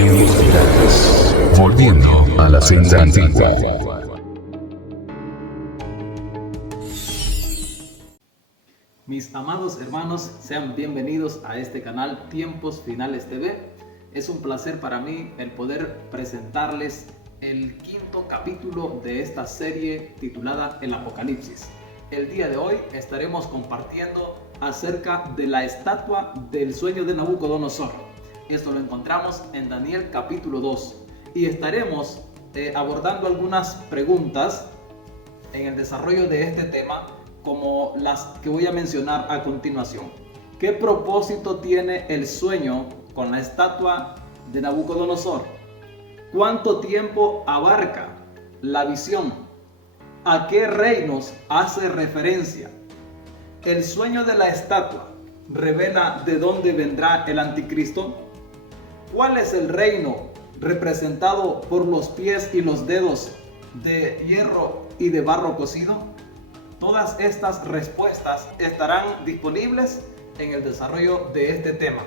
Tiempos finales. Volviendo a la senda antigua. Mis amados hermanos, sean bienvenidos a este canal Tiempos Finales TV. Es un placer para mí el poder presentarles el quinto capítulo de esta serie titulada El Apocalipsis. El día de hoy estaremos compartiendo acerca de la estatua del sueño de Nabucodonosor. Esto lo encontramos en Daniel capítulo 2 y estaremos abordando algunas preguntas en el desarrollo de este tema, como las que voy a mencionar a continuación. ¿Qué propósito tiene el sueño con la estatua de Nabucodonosor? ¿Cuánto tiempo abarca la visión? ¿A qué reinos hace referencia? ¿El sueño de la estatua revela de dónde vendrá el anticristo? ¿Cuál es el reino representado por los pies y los dedos de hierro y de barro cocido? Todas estas respuestas estarán disponibles en el desarrollo de este tema.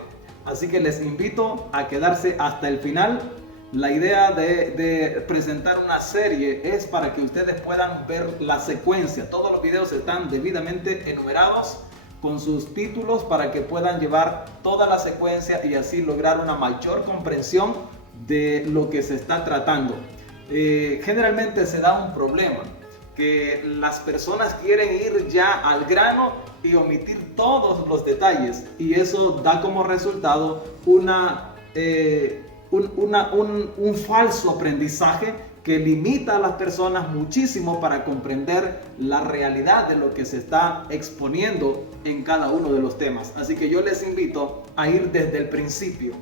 Así que les invito a quedarse hasta el final. La idea de presentar una serie es para que ustedes puedan ver la secuencia. Todos los videos están debidamente enumerados con sus títulos para que puedan llevar toda la secuencia y así lograr una mayor comprensión de lo que se está tratando. Generalmente se da un problema, que las personas quieren ir ya al grano y omitir todos los detalles, y eso da como resultado un falso aprendizaje que limita a las personas muchísimo para comprender la realidad de lo que se está exponiendo en cada uno de los temas. Así que yo les invito a ir desde el principio,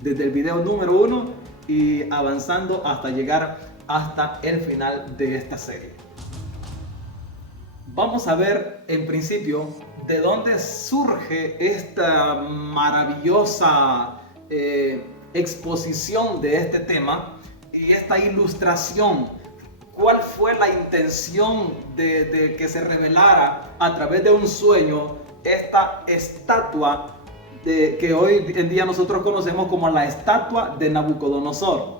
desde el video número 1 y avanzando hasta llegar hasta el final de esta serie. Vamos a ver en principio de dónde surge esta maravillosa exposición de este tema y esta ilustración. ¿Cuál fue la intención de que se revelara a través de un sueño esta estatua que hoy en día nosotros conocemos como la estatua de Nabucodonosor?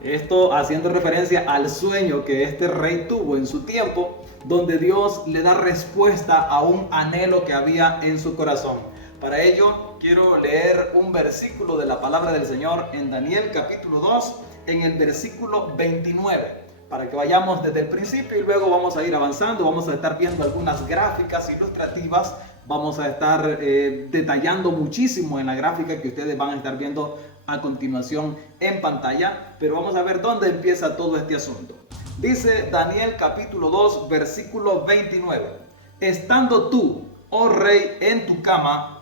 Esto haciendo referencia al sueño que este rey tuvo en su tiempo, donde Dios le da respuesta a un anhelo que había en su corazón. Para ello quiero leer un versículo de la palabra del Señor en Daniel capítulo 2, en el versículo 29, para que vayamos desde el principio y luego vamos a ir avanzando. Vamos a estar viendo algunas gráficas ilustrativas, vamos a estar detallando muchísimo en la gráfica que ustedes van a estar viendo a continuación en pantalla, pero vamos a ver dónde empieza todo este asunto. Dice Daniel capítulo 2 versículo 29: estando tú, oh rey, en tu cama,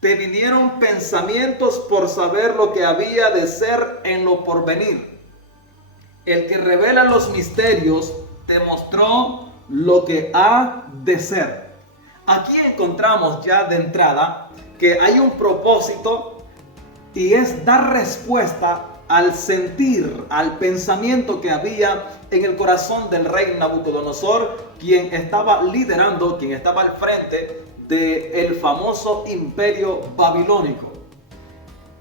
te vinieron pensamientos por saber lo que había de ser en lo porvenir. El que revela los misterios te mostró lo que ha de ser. Aquí encontramos ya de entrada que hay un propósito, y es dar respuesta al sentir, al pensamiento que había en el corazón del rey Nabucodonosor, quien estaba liderando, quien estaba al frente del famoso imperio babilónico.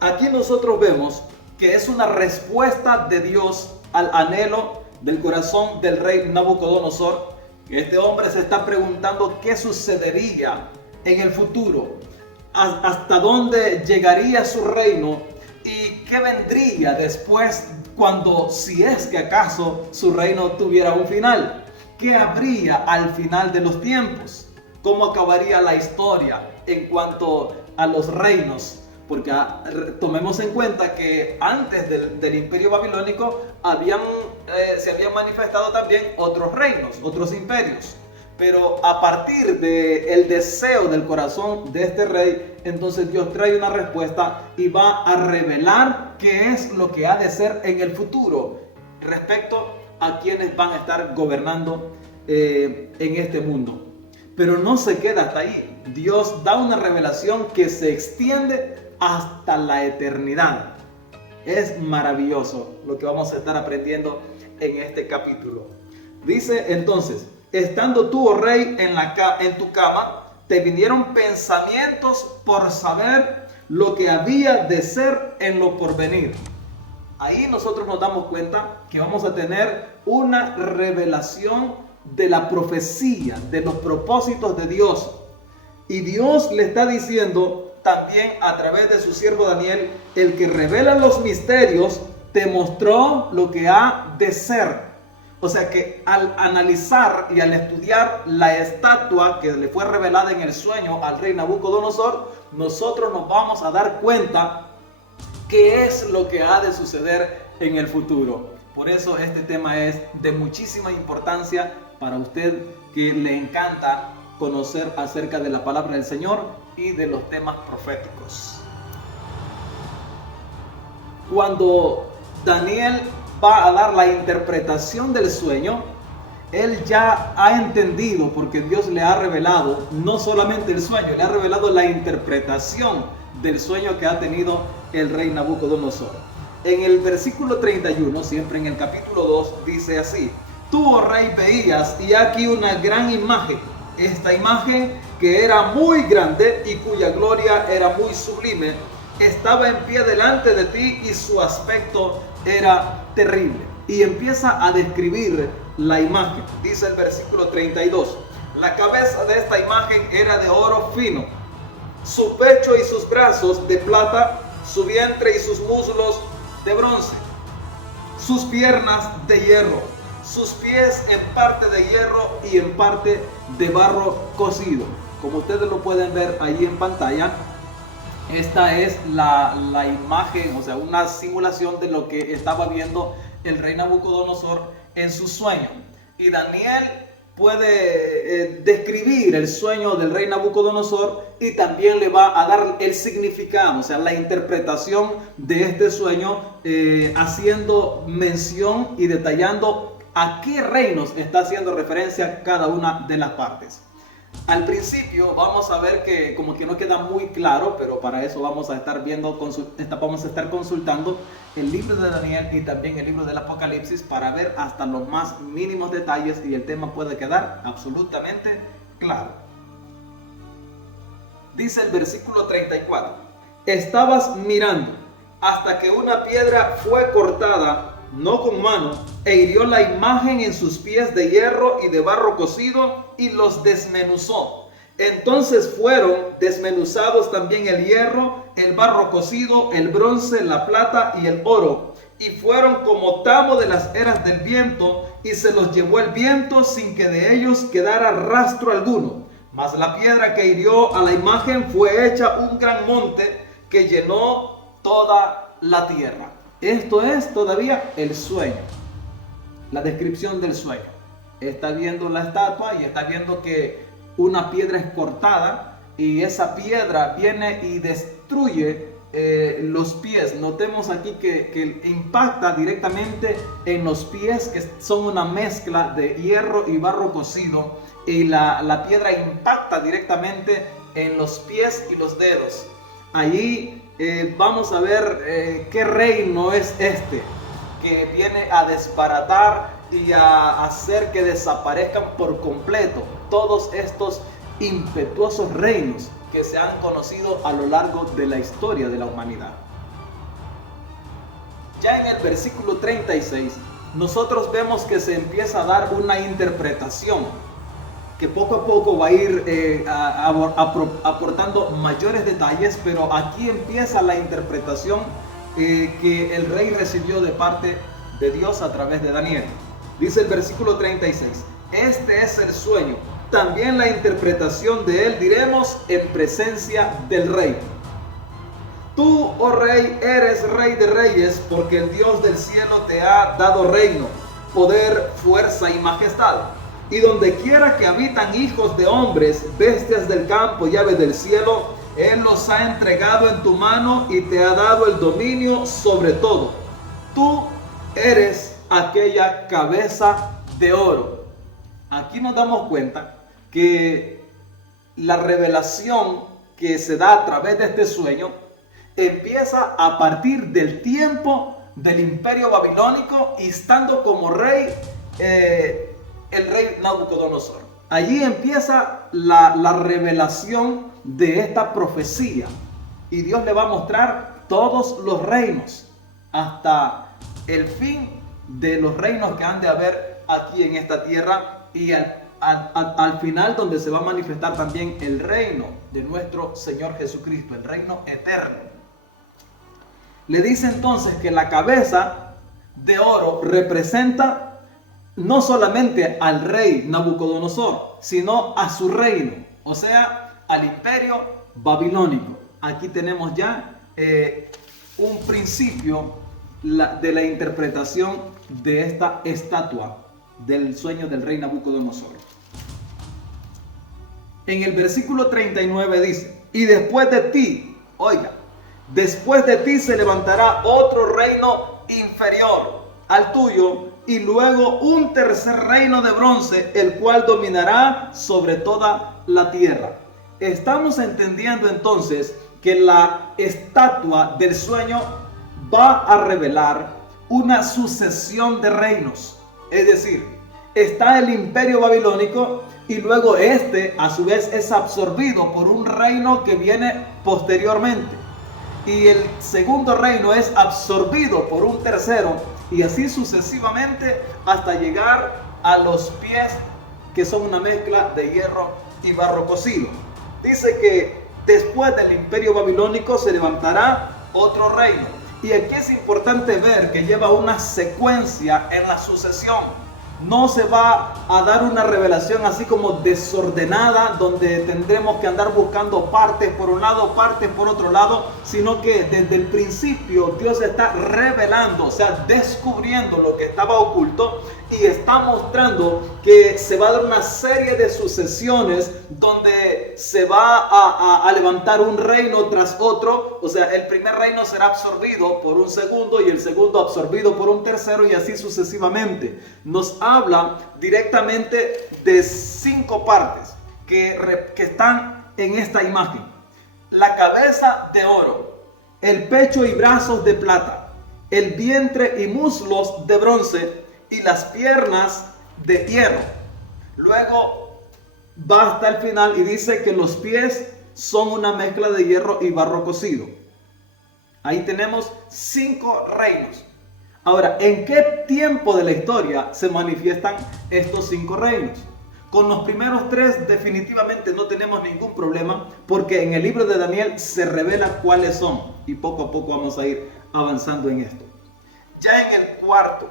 Aquí nosotros vemos que es una respuesta de Dios al anhelo del corazón del rey Nabucodonosor. Este hombre se está preguntando qué sucedería en el futuro, hasta dónde llegaría su reino y qué vendría después, cuando, si es que acaso su reino tuviera un final. ¿Qué habría al final de los tiempos? ¿Cómo acabaría la historia en cuanto a los reinos? Porque tomemos en cuenta que antes del imperio babilónico se habían manifestado también otros reinos, otros imperios. Pero a partir del deseo del corazón de este rey, entonces Dios trae una respuesta y va a revelar qué es lo que ha de ser en el futuro respecto a quienes van a estar gobernando en este mundo. Pero no se queda hasta ahí. Dios da una revelación que se extiende hasta la eternidad. Es maravilloso lo que vamos a estar aprendiendo en este capítulo. Dice entonces: estando tú, oh rey, en tu cama, te vinieron pensamientos por saber lo que había de ser en lo porvenir. Ahí nosotros nos damos cuenta que vamos a tener una revelación de la profecía, de los propósitos de Dios. Y Dios le está diciendo también a través de su siervo Daniel: el que revela los misterios te mostró lo que ha de ser. O sea que al analizar y al estudiar la estatua que le fue revelada en el sueño al rey Nabucodonosor, nosotros nos vamos a dar cuenta qué es lo que ha de suceder en el futuro. Por eso este tema es de muchísima importancia para usted que le encanta conocer acerca de la palabra del Señor y de los temas proféticos. Cuando Daniel va a dar la interpretación del sueño, él ya ha entendido, porque Dios le ha revelado no solamente el sueño, le ha revelado la interpretación del sueño que ha tenido el rey Nabucodonosor. En el versículo 31, siempre en el capítulo 2, dice así: tú, oh rey, veías, y aquí una gran imagen. Esta imagen, que era muy grande y cuya gloria era muy sublime, estaba en pie delante de ti y su aspecto era terrible. Y empieza a describir la imagen. Dice el versículo 32: la cabeza de esta imagen era de oro fino, su pecho y sus brazos de plata, su vientre y sus muslos de bronce, sus piernas de hierro, sus pies en parte de hierro y en parte de barro cocido. Como ustedes lo pueden ver ahí en pantalla, esta es la imagen, o sea, una simulación de lo que estaba viendo el rey Nabucodonosor en su sueño. Y Daniel puede describir el sueño del rey Nabucodonosor y también le va a dar el significado, o sea, la interpretación de este sueño, haciendo mención y detallando a qué reinos está haciendo referencia cada una de las partes. Al principio vamos a ver que como que no queda muy claro, pero para eso vamos a estar viendo, vamos a estar consultando el libro de Daniel y también el libro del Apocalipsis para ver hasta los más mínimos detalles y el tema puede quedar absolutamente claro. Dice el versículo 34: estabas mirando hasta que una piedra fue cortada, no con mano, e hirió la imagen en sus pies de hierro y de barro cocido y los desmenuzó. Entonces fueron desmenuzados también el hierro, el barro cocido, el bronce, la plata y el oro, y fueron como tamo de las eras del viento, y se los llevó el viento sin que de ellos quedara rastro alguno. Mas la piedra que hirió a la imagen fue hecha un gran monte que llenó toda la tierra. Esto es todavía el sueño, la descripción del sueño. Está viendo la estatua y está viendo que una piedra es cortada y esa piedra viene y destruye los pies. Notemos aquí que impacta directamente en los pies, que son una mezcla de hierro y barro cocido, y la piedra impacta directamente en los pies y los dedos. Allí vamos a ver qué reino es este que viene a desbaratar y a hacer que desaparezcan por completo todos estos impetuosos reinos que se han conocido a lo largo de la historia de la humanidad. Ya en el versículo 36 nosotros vemos que se empieza a dar una interpretación que poco a poco va a ir aportando mayores detalles, pero aquí empieza la interpretación que el rey recibió de parte de Dios a través de Daniel. Dice el versículo 36: este es el sueño, también la interpretación de él diremos en presencia del rey. Tú, oh rey, eres rey de reyes, porque el Dios del cielo te ha dado reino, poder, fuerza y majestad. Y donde quiera que habitan hijos de hombres, bestias del campo y aves del cielo, Él los ha entregado en tu mano y te ha dado el dominio sobre todo. Tú eres aquella cabeza de oro. Aquí nos damos cuenta que la revelación que se da a través de este sueño empieza a partir del tiempo del imperio babilónico y estando como rey el rey Nabucodonosor. Allí empieza la revelación de esta profecía y Dios le va a mostrar todos los reinos. hasta el fin de los reinos que han de haber aquí en esta tierra, y al final donde se va a manifestar también el reino de nuestro Señor Jesucristo, el reino eterno. Le dice entonces que la cabeza de oro representa no solamente al rey Nabucodonosor, sino a su reino, o sea, al imperio babilónico. Aquí tenemos ya un principio de la interpretación de esta estatua del sueño del rey Nabucodonosor. En el versículo 39 dice: y después de ti, oiga, después de ti se levantará otro reino inferior al tuyo, y luego un tercer reino de bronce, el cual dominará sobre toda la tierra. Estamos entendiendo entonces que la estatua del sueño va a revelar una sucesión de reinos. Es decir, está el imperio babilónico, y luego este a su vez es absorbido por un reino que viene posteriormente, y el segundo reino es absorbido por un tercero, y así sucesivamente hasta llegar a los pies, que son una mezcla de hierro y barro cocido. Dice que después del imperio babilónico se levantará otro reino, y aquí es importante ver que lleva una secuencia en la sucesión. No se va a dar una revelación así como desordenada, donde tendremos que andar buscando partes por un lado, partes por otro lado, sino que desde el principio Dios está revelando, o sea, descubriendo lo que estaba oculto, y está mostrando que se va a dar una serie de sucesiones donde se va a levantar un reino tras otro. O sea, el primer reino será absorbido por un segundo, y el segundo absorbido por un tercero, y así sucesivamente. Nos habla directamente de 5 partes que están en esta imagen: la cabeza de oro, el pecho y brazos de plata, el vientre y muslos de bronce, y las piernas de hierro. Luego va hasta el final y dice que los pies son una mezcla de hierro y barro cocido. Ahí tenemos 5 reinos. Ahora, ¿en qué tiempo de la historia se manifiestan estos 5 reinos? Con los primeros 3 definitivamente no tenemos ningún problema, porque en el libro de Daniel se revela cuáles son, y poco a poco vamos a ir avanzando en esto. Ya en el cuarto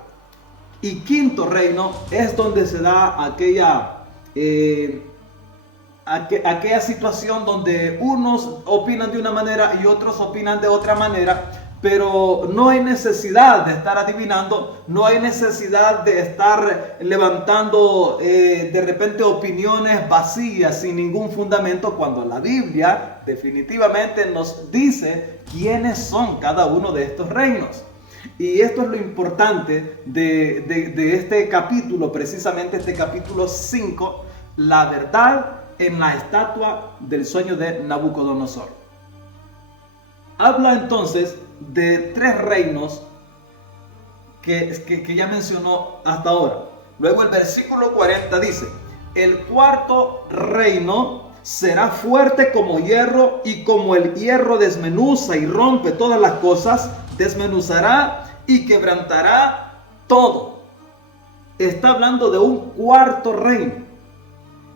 y quinto reino es donde se da aquella situación donde unos opinan de una manera y otros opinan de otra manera, pero no hay necesidad de estar adivinando, no hay necesidad de estar levantando de repente opiniones vacías sin ningún fundamento, cuando la Biblia definitivamente nos dice quiénes son cada uno de estos reinos. Y esto es lo importante de este capítulo, precisamente este capítulo 5, la verdad en la estatua del sueño de Nabucodonosor. Habla entonces de 3 reinos que ya mencionó hasta ahora. Luego el versículo 40 dice: el cuarto reino será fuerte como hierro, y como el hierro desmenuza y rompe todas las cosas, desmenuzará y quebrantará todo. Está hablando de un cuarto reino.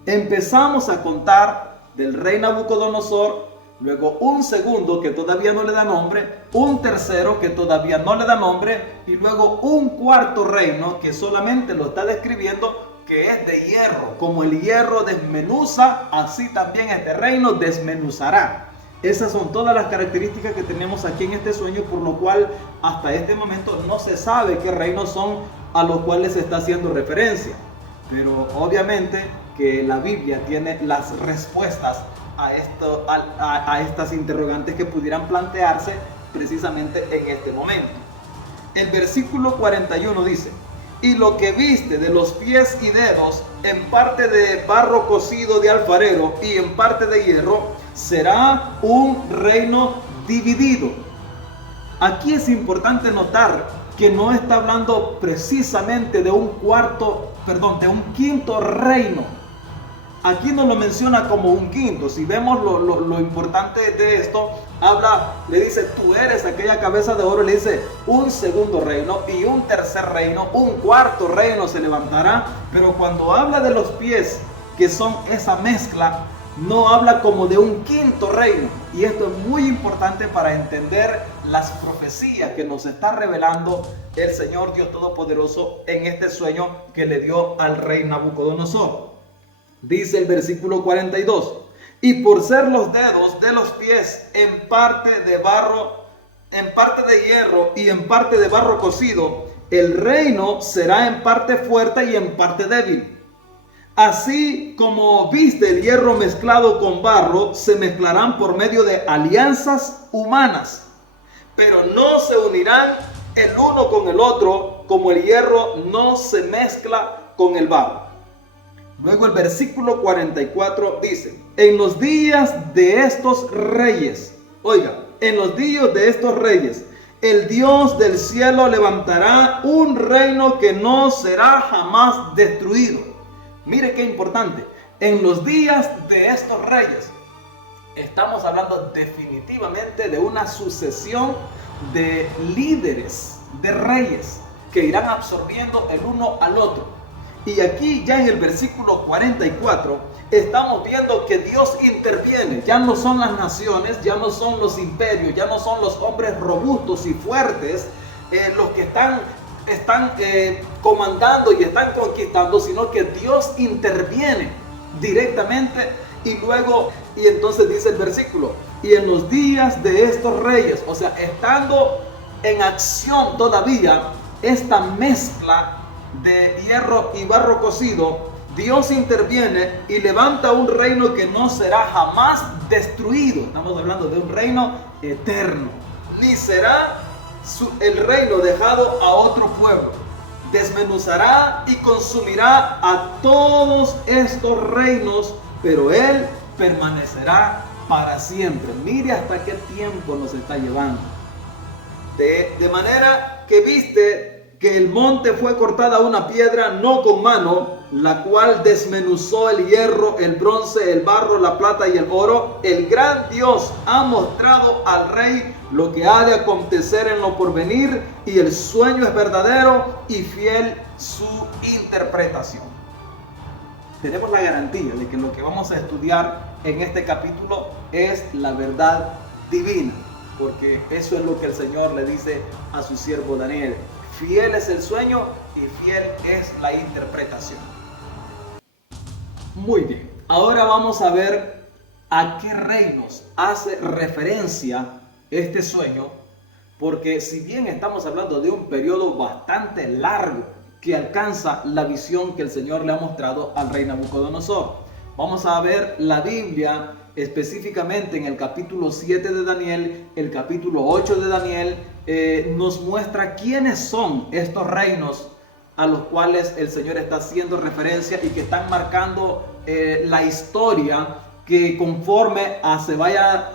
Empezamos a contar del rey Nabucodonosor, luego un segundo que todavía no le da nombre, un tercero que todavía no le da nombre, y luego un cuarto reino que solamente lo está describiendo, que es de hierro. Como el hierro desmenuza, así también este reino desmenuzará. Esas son todas las características que tenemos aquí en este sueño, por lo cual hasta este momento no se sabe qué reinos son a los cuales se está haciendo referencia. Pero obviamente que la Biblia tiene las respuestas a estas interrogantes que pudieran plantearse precisamente en este momento. El versículo 41 dice: y lo que viste de los pies y dedos, en parte de barro cocido de alfarero y en parte de hierro, será un reino dividido. Aquí es importante notar que no está hablando precisamente de un quinto reino. Aquí no lo menciona como un quinto. Si vemos lo importante de esto, habla, le dice, tú eres aquella cabeza de oro, le dice, un segundo reino y un tercer reino, un cuarto reino se levantará. Pero cuando habla de los pies, que son esa mezcla, no habla como de un quinto reino. Y esto es muy importante para entender las profecías que nos está revelando el Señor Dios Todopoderoso en este sueño que le dio al rey Nabucodonosor. Dice el versículo 42, y por ser los dedos de los pies en parte de barro, en parte de hierro y en parte de barro cocido, el reino será en parte fuerte y en parte débil. Así como viste el hierro mezclado con barro, se mezclarán por medio de alianzas humanas, pero no se unirán el uno con el otro, como el hierro no se mezcla con el barro. Luego el versículo 44 dice, en los días de estos reyes, oiga, en los días de estos reyes, el Dios del cielo levantará un reino que no será jamás destruido. Mire qué importante, en los días de estos reyes, estamos hablando definitivamente de una sucesión de líderes, de reyes, que irán absorbiendo el uno al otro. Y aquí ya en el versículo 44 estamos viendo que Dios interviene. Ya no son las naciones, ya no son los imperios, ya no son los hombres robustos y fuertes los que están comandando y están conquistando, sino que Dios interviene directamente. Y luego, y entonces dice el versículo, y en los días de estos reyes, o sea, estando en acción todavía esta mezcla de hierro y barro cocido, Dios interviene y levanta un reino que no será jamás destruido. Estamos hablando de un reino eterno. Ni será el reino dejado a otro pueblo. Desmenuzará y consumirá a todos estos reinos, pero Él permanecerá para siempre. Mire hasta qué tiempo nos está llevando. De manera que viste que el monte fue cortada una piedra no con mano, la cual desmenuzó el hierro, el bronce, el barro, la plata y el oro. El gran Dios ha mostrado al rey lo que ha de acontecer en lo porvenir, y el sueño es verdadero y fiel su interpretación. Tenemos la garantía de que lo que vamos a estudiar en este capítulo es la verdad divina, porque eso es lo que el Señor le dice a su siervo Daniel. Fiel es el sueño y fiel es la interpretación. Muy bien, ahora vamos a ver a qué reinos hace referencia este sueño, porque si bien estamos hablando de un periodo bastante largo que alcanza la visión que el Señor le ha mostrado al rey Nabucodonosor, vamos a ver la Biblia específicamente en el capítulo 7 de Daniel, el capítulo 8 de Daniel, nos muestra quiénes son estos reinos a los cuales el Señor está haciendo referencia y que están marcando la historia, que conforme se vaya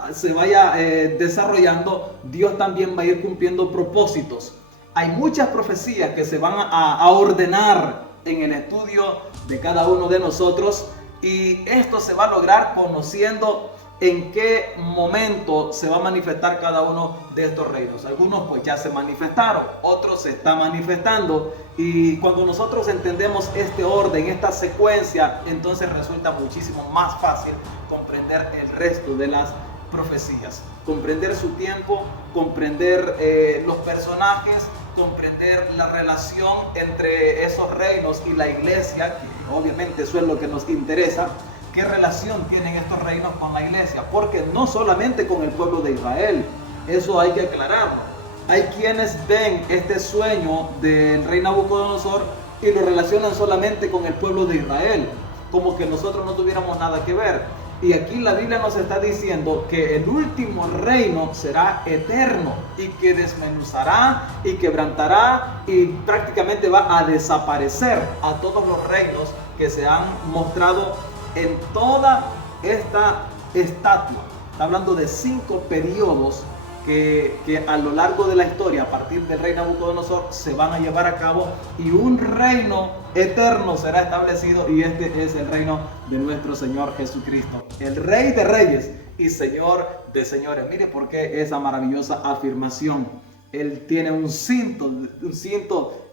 desarrollando, Dios también va a ir cumpliendo propósitos. Hay muchas profecías que se van a ordenar en el estudio de cada uno de nosotros, y esto se va a lograr conociendo en qué momento se va a manifestar cada uno de estos reinos. Algunos pues ya se manifestaron, otros se están manifestando, y cuando nosotros entendemos este orden, esta secuencia, entonces resulta muchísimo más fácil comprender el resto de las profecías, comprender su tiempo, comprender los personajes, comprender la relación entre esos reinos y la iglesia, que obviamente eso es lo que nos interesa. ¿Qué relación tienen estos reinos con la iglesia? Porque no solamente con el pueblo de Israel, eso hay que aclararlo. Hay quienes ven este sueño del rey Nabucodonosor y lo relacionan solamente con el pueblo de Israel, como que nosotros no tuviéramos nada que ver. Y aquí la Biblia nos está diciendo que el último reino será eterno y que desmenuzará y quebrantará y prácticamente va a desaparecer a todos los reinos que se han mostrado en toda esta estatua. Está hablando de 5 periodos que a lo largo de la historia, a partir del rey Nabucodonosor, se van a llevar a cabo, y un reino eterno será establecido, y este es el reino de nuestro Señor Jesucristo, el Rey de Reyes y Señor de señores. Mire por qué esa maravillosa afirmación. Él tiene un cinto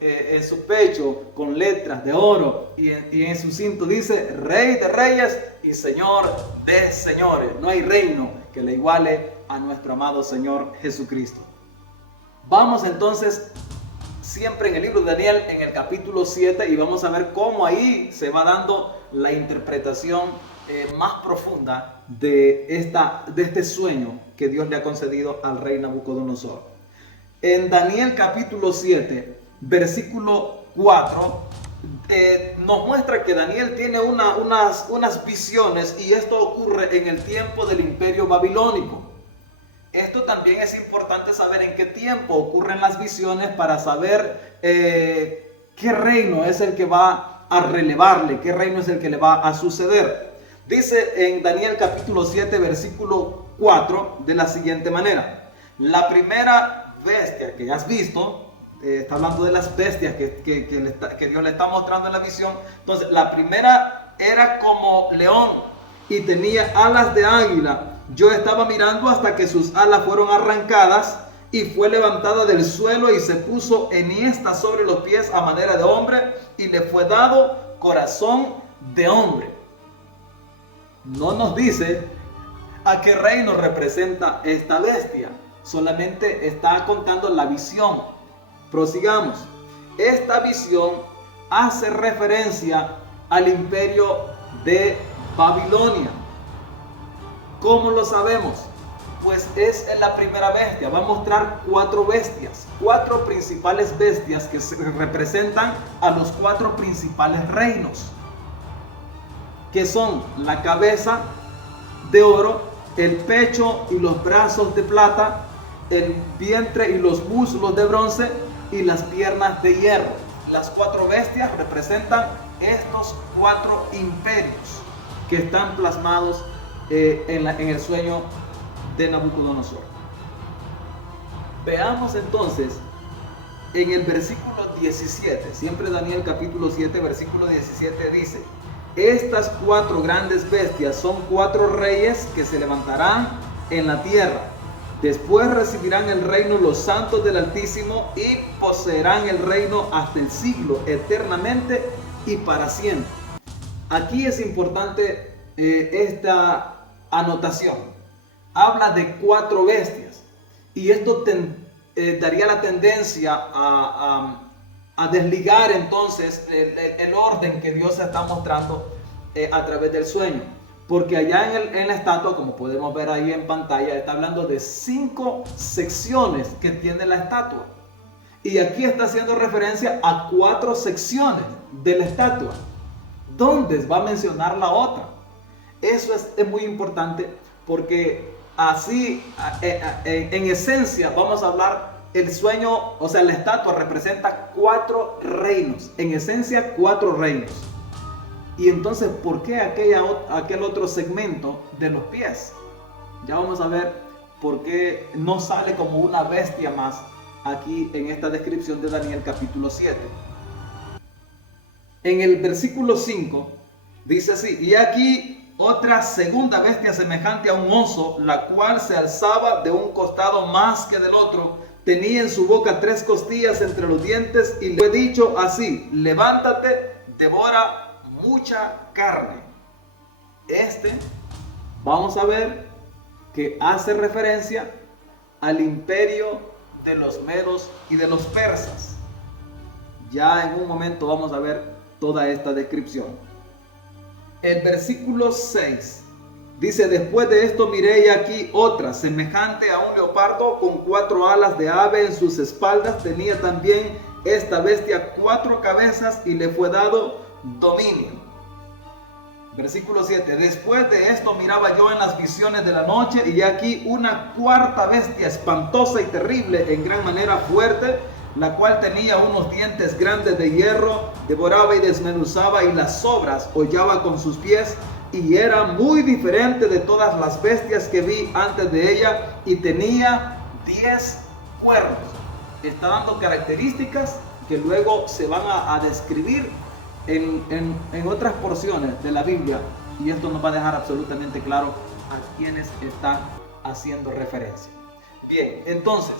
en su pecho con letras de oro y en su cinto dice Rey de reyes y Señor de señores. No hay reino que le iguale a nuestro amado Señor Jesucristo. Vamos entonces siempre en el libro de Daniel, en el capítulo 7, y vamos a ver cómo ahí se va dando la interpretación más profunda de este sueño que Dios le ha concedido al rey Nabucodonosor. En Daniel capítulo 7, versículo 4, nos muestra que Daniel tiene unas visiones, y esto ocurre en el tiempo del imperio babilónico. Esto también es importante saber en qué tiempo ocurren las visiones para saber qué reino es el que va a relevarle, qué reino es el que le va a suceder. Dice en Daniel capítulo 7, versículo 4, de la siguiente manera: la primera bestia que has visto, está hablando de las bestias que Dios le está mostrando en la visión. Entonces, la primera era como león y tenía alas de águila. Yo estaba mirando hasta que sus alas fueron arrancadas y fue levantada del suelo y se puso enhiesta sobre los pies a manera de hombre y le fue dado corazón de hombre. No nos dice a qué reino representa esta bestia. Solamente está contando la visión. Prosigamos. Esta visión hace referencia al imperio de Babilonia. ¿Cómo lo sabemos? Pues es la primera bestia. Va a mostrar 4 bestias, 4 principales bestias que representan a los 4 principales reinos, que son la cabeza de oro, el pecho y los brazos de plata, el vientre y los muslos de bronce y las piernas de hierro. Las 4 bestias representan estos 4 imperios que están plasmados en el sueño de Nabucodonosor. Veamos entonces en el versículo 17, siempre Daniel capítulo 7, versículo 17 dice: estas 4 grandes bestias son 4 reyes que se levantarán en la tierra. Después recibirán el reino los santos del Altísimo y poseerán el reino hasta el siglo, eternamente y para siempre. Aquí es importante esta anotación. Habla de 4 bestias y esto daría la tendencia a desligar entonces el orden que Dios está mostrando a través del sueño. Porque allá en la estatua, como podemos ver ahí en pantalla, está hablando de 5 secciones que tiene la estatua. Y aquí está haciendo referencia a 4 secciones de la estatua. ¿Dónde va a mencionar la otra? Eso es muy importante porque así, en esencia, vamos a hablar, el sueño, o sea, la estatua representa 4 reinos. En esencia, 4 reinos. Y entonces, ¿por qué aquel otro segmento de los pies? Ya vamos a ver por qué no sale como una bestia más aquí en esta descripción de Daniel capítulo 7. En el versículo 5 dice así: y aquí otra segunda bestia semejante a un oso, la cual se alzaba de un costado más que del otro. Tenía en su boca 3 costillas entre los dientes y le fue dicho así: levántate, devora mucha carne. Vamos a ver que hace referencia al imperio de los medos y de los persas. Ya en un momento vamos a ver toda esta descripción. El versículo 6 dice: después de esto miré y aquí otra, semejante a un leopardo, con 4 alas de ave en sus espaldas. Tenía también esta bestia 4 cabezas y le fue dado dominio. Versículo 7: después de esto miraba yo en las visiones de la noche, y aquí una 4ª bestia espantosa y terrible, en gran manera fuerte, la cual tenía unos dientes grandes de hierro, devoraba y desmenuzaba, y las sobras hollaba con sus pies, y era muy diferente de todas las bestias que vi antes de ella, y tenía 10 cuernos. Está dando características que luego se van a describir en otras porciones de la Biblia, y esto nos va a dejar absolutamente claro a quienes está haciendo referencia. Bien, entonces,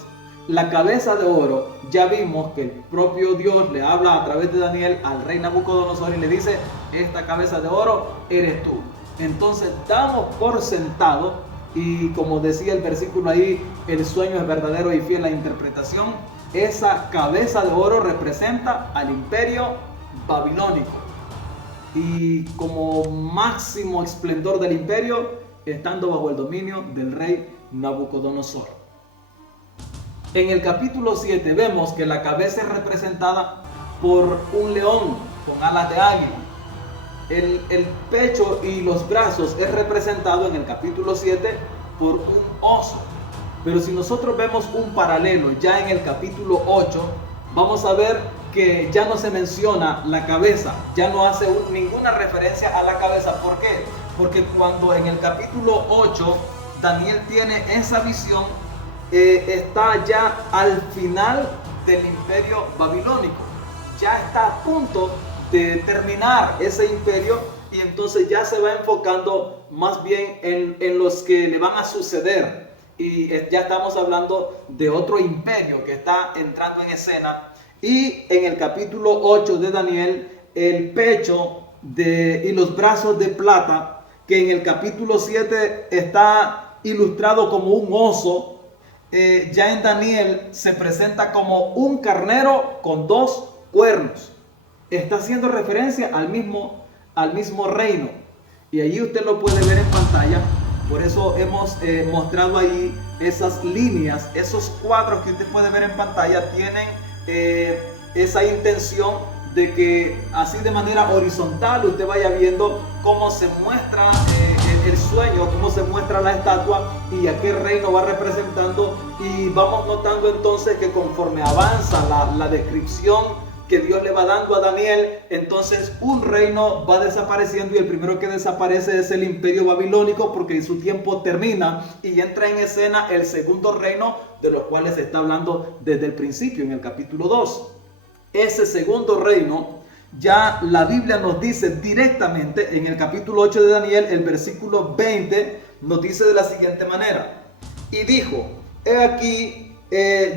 la cabeza de oro, ya vimos que el propio Dios le habla a través de Daniel al rey Nabucodonosor y le dice, esta cabeza de oro eres tú. Entonces damos por sentado, y como decía el versículo ahí, el sueño es verdadero y fiel a la interpretación, esa cabeza de oro representa al imperio babilónico. Y como máximo esplendor del imperio, estando bajo el dominio del rey Nabucodonosor. En el capítulo 7 vemos que la cabeza es representada por un león con alas de águila. El pecho y los brazos es representado en el capítulo 7 por un oso. Pero si nosotros vemos un paralelo ya en el capítulo 8, vamos a ver que ya no se menciona la cabeza, ya no hace ninguna referencia a la cabeza. ¿Por qué? Porque cuando en el capítulo 8 Daniel tiene esa visión, está ya al final del imperio babilónico, ya está a punto de terminar ese imperio y entonces ya se va enfocando más bien en los que le van a suceder y ya estamos hablando de otro imperio que está entrando en escena. Y en el capítulo 8 de Daniel, el pecho y los brazos de plata, que en el capítulo 7 está ilustrado como un oso, ya en Daniel se presenta como un carnero con 2 cuernos. Está haciendo referencia al mismo reino. Y allí usted lo puede ver en pantalla. Por eso hemos mostrado ahí esas líneas, esos cuadros que usted puede ver en pantalla tienen esa intención de que así de manera horizontal usted vaya viendo cómo se muestra el sueño, cómo se muestra la estatua y a qué reino va representando, y vamos notando entonces que conforme avanza la descripción que Dios le va dando a Daniel, entonces un reino va desapareciendo y el primero que desaparece es el imperio babilónico, porque su tiempo termina y entra en escena el segundo reino de los cuales se está hablando desde el principio en el capítulo 2. Ese segundo reino ya la Biblia nos dice directamente en el capítulo 8 de Daniel, el versículo 20 nos dice de la siguiente manera: y dijo, he aquí,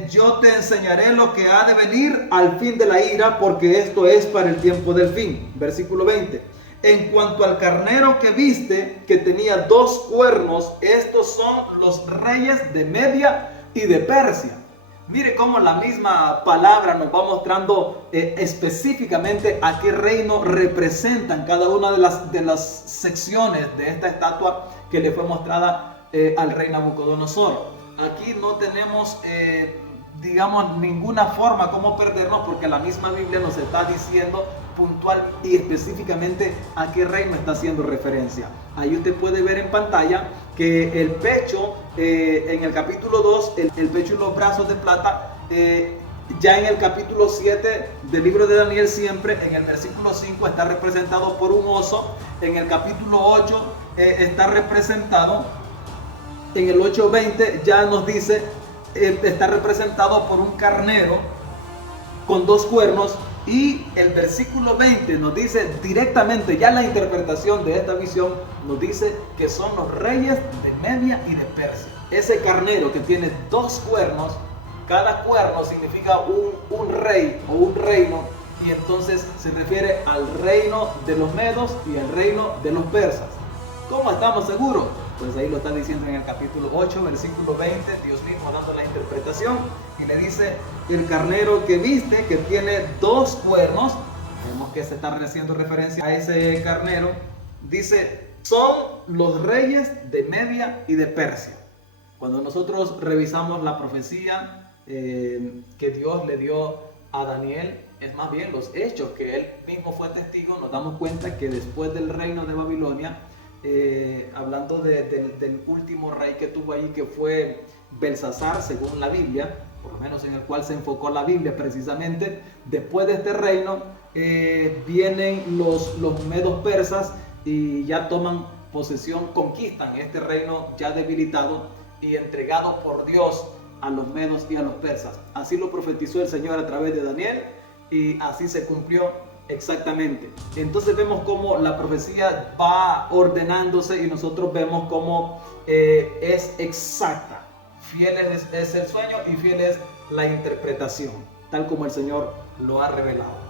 yo te enseñaré lo que ha de venir al fin de la ira, porque esto es para el tiempo del fin. Versículo 20. En cuanto al carnero que viste, que tenía 2 cuernos, estos son los reyes de Media y de Persia. Mire cómo la misma palabra nos va mostrando específicamente a qué reino representan cada una de las secciones de esta estatua que le fue mostrada al rey Nabucodonosor. Aquí no tenemos, digamos, ninguna forma como perdernos, porque la misma Biblia nos está diciendo puntual y específicamente a qué reino está haciendo referencia. Ahí usted puede ver en pantalla que el pecho, en el capítulo 2, el pecho y los brazos de plata, ya en el capítulo 7 del libro de Daniel, siempre en el versículo 5 está representado por un oso. En el capítulo 8 está representado, en el 8:20 ya nos dice, está representado por un carnero con 2 cuernos. Y el versículo 20 nos dice directamente, ya la interpretación de esta visión nos dice que son los reyes de Media y de Persia. Ese carnero que tiene 2 cuernos, cada cuerno significa un rey o un reino, y entonces se refiere al reino de los medos y al reino de los persas. ¿Cómo estamos seguros? Pues ahí lo está diciendo en el capítulo 8, versículo 20, Dios mismo dando la interpretación, y le dice, el carnero que viste, que tiene 2 cuernos, vemos que se está haciendo referencia a ese carnero, dice, son los reyes de Media y de Persia. Cuando nosotros revisamos la profecía que Dios le dio a Daniel, es más bien los hechos que él mismo fue testigo, nos damos cuenta que después del reino de Babilonia, hablando del último rey que tuvo ahí, que fue Belsasar, según la Biblia, por lo menos en el cual se enfocó la Biblia precisamente, después de este reino vienen los medos persas y ya toman posesión, conquistan este reino ya debilitado y entregado por Dios a los medos y a los persas. Así lo profetizó el Señor a través de Daniel y así se cumplió Exactamente. Entonces vemos cómo la profecía va ordenándose y nosotros vemos cómo es exacta. Fiel es el sueño y fiel es la interpretación, tal como el Señor lo ha revelado.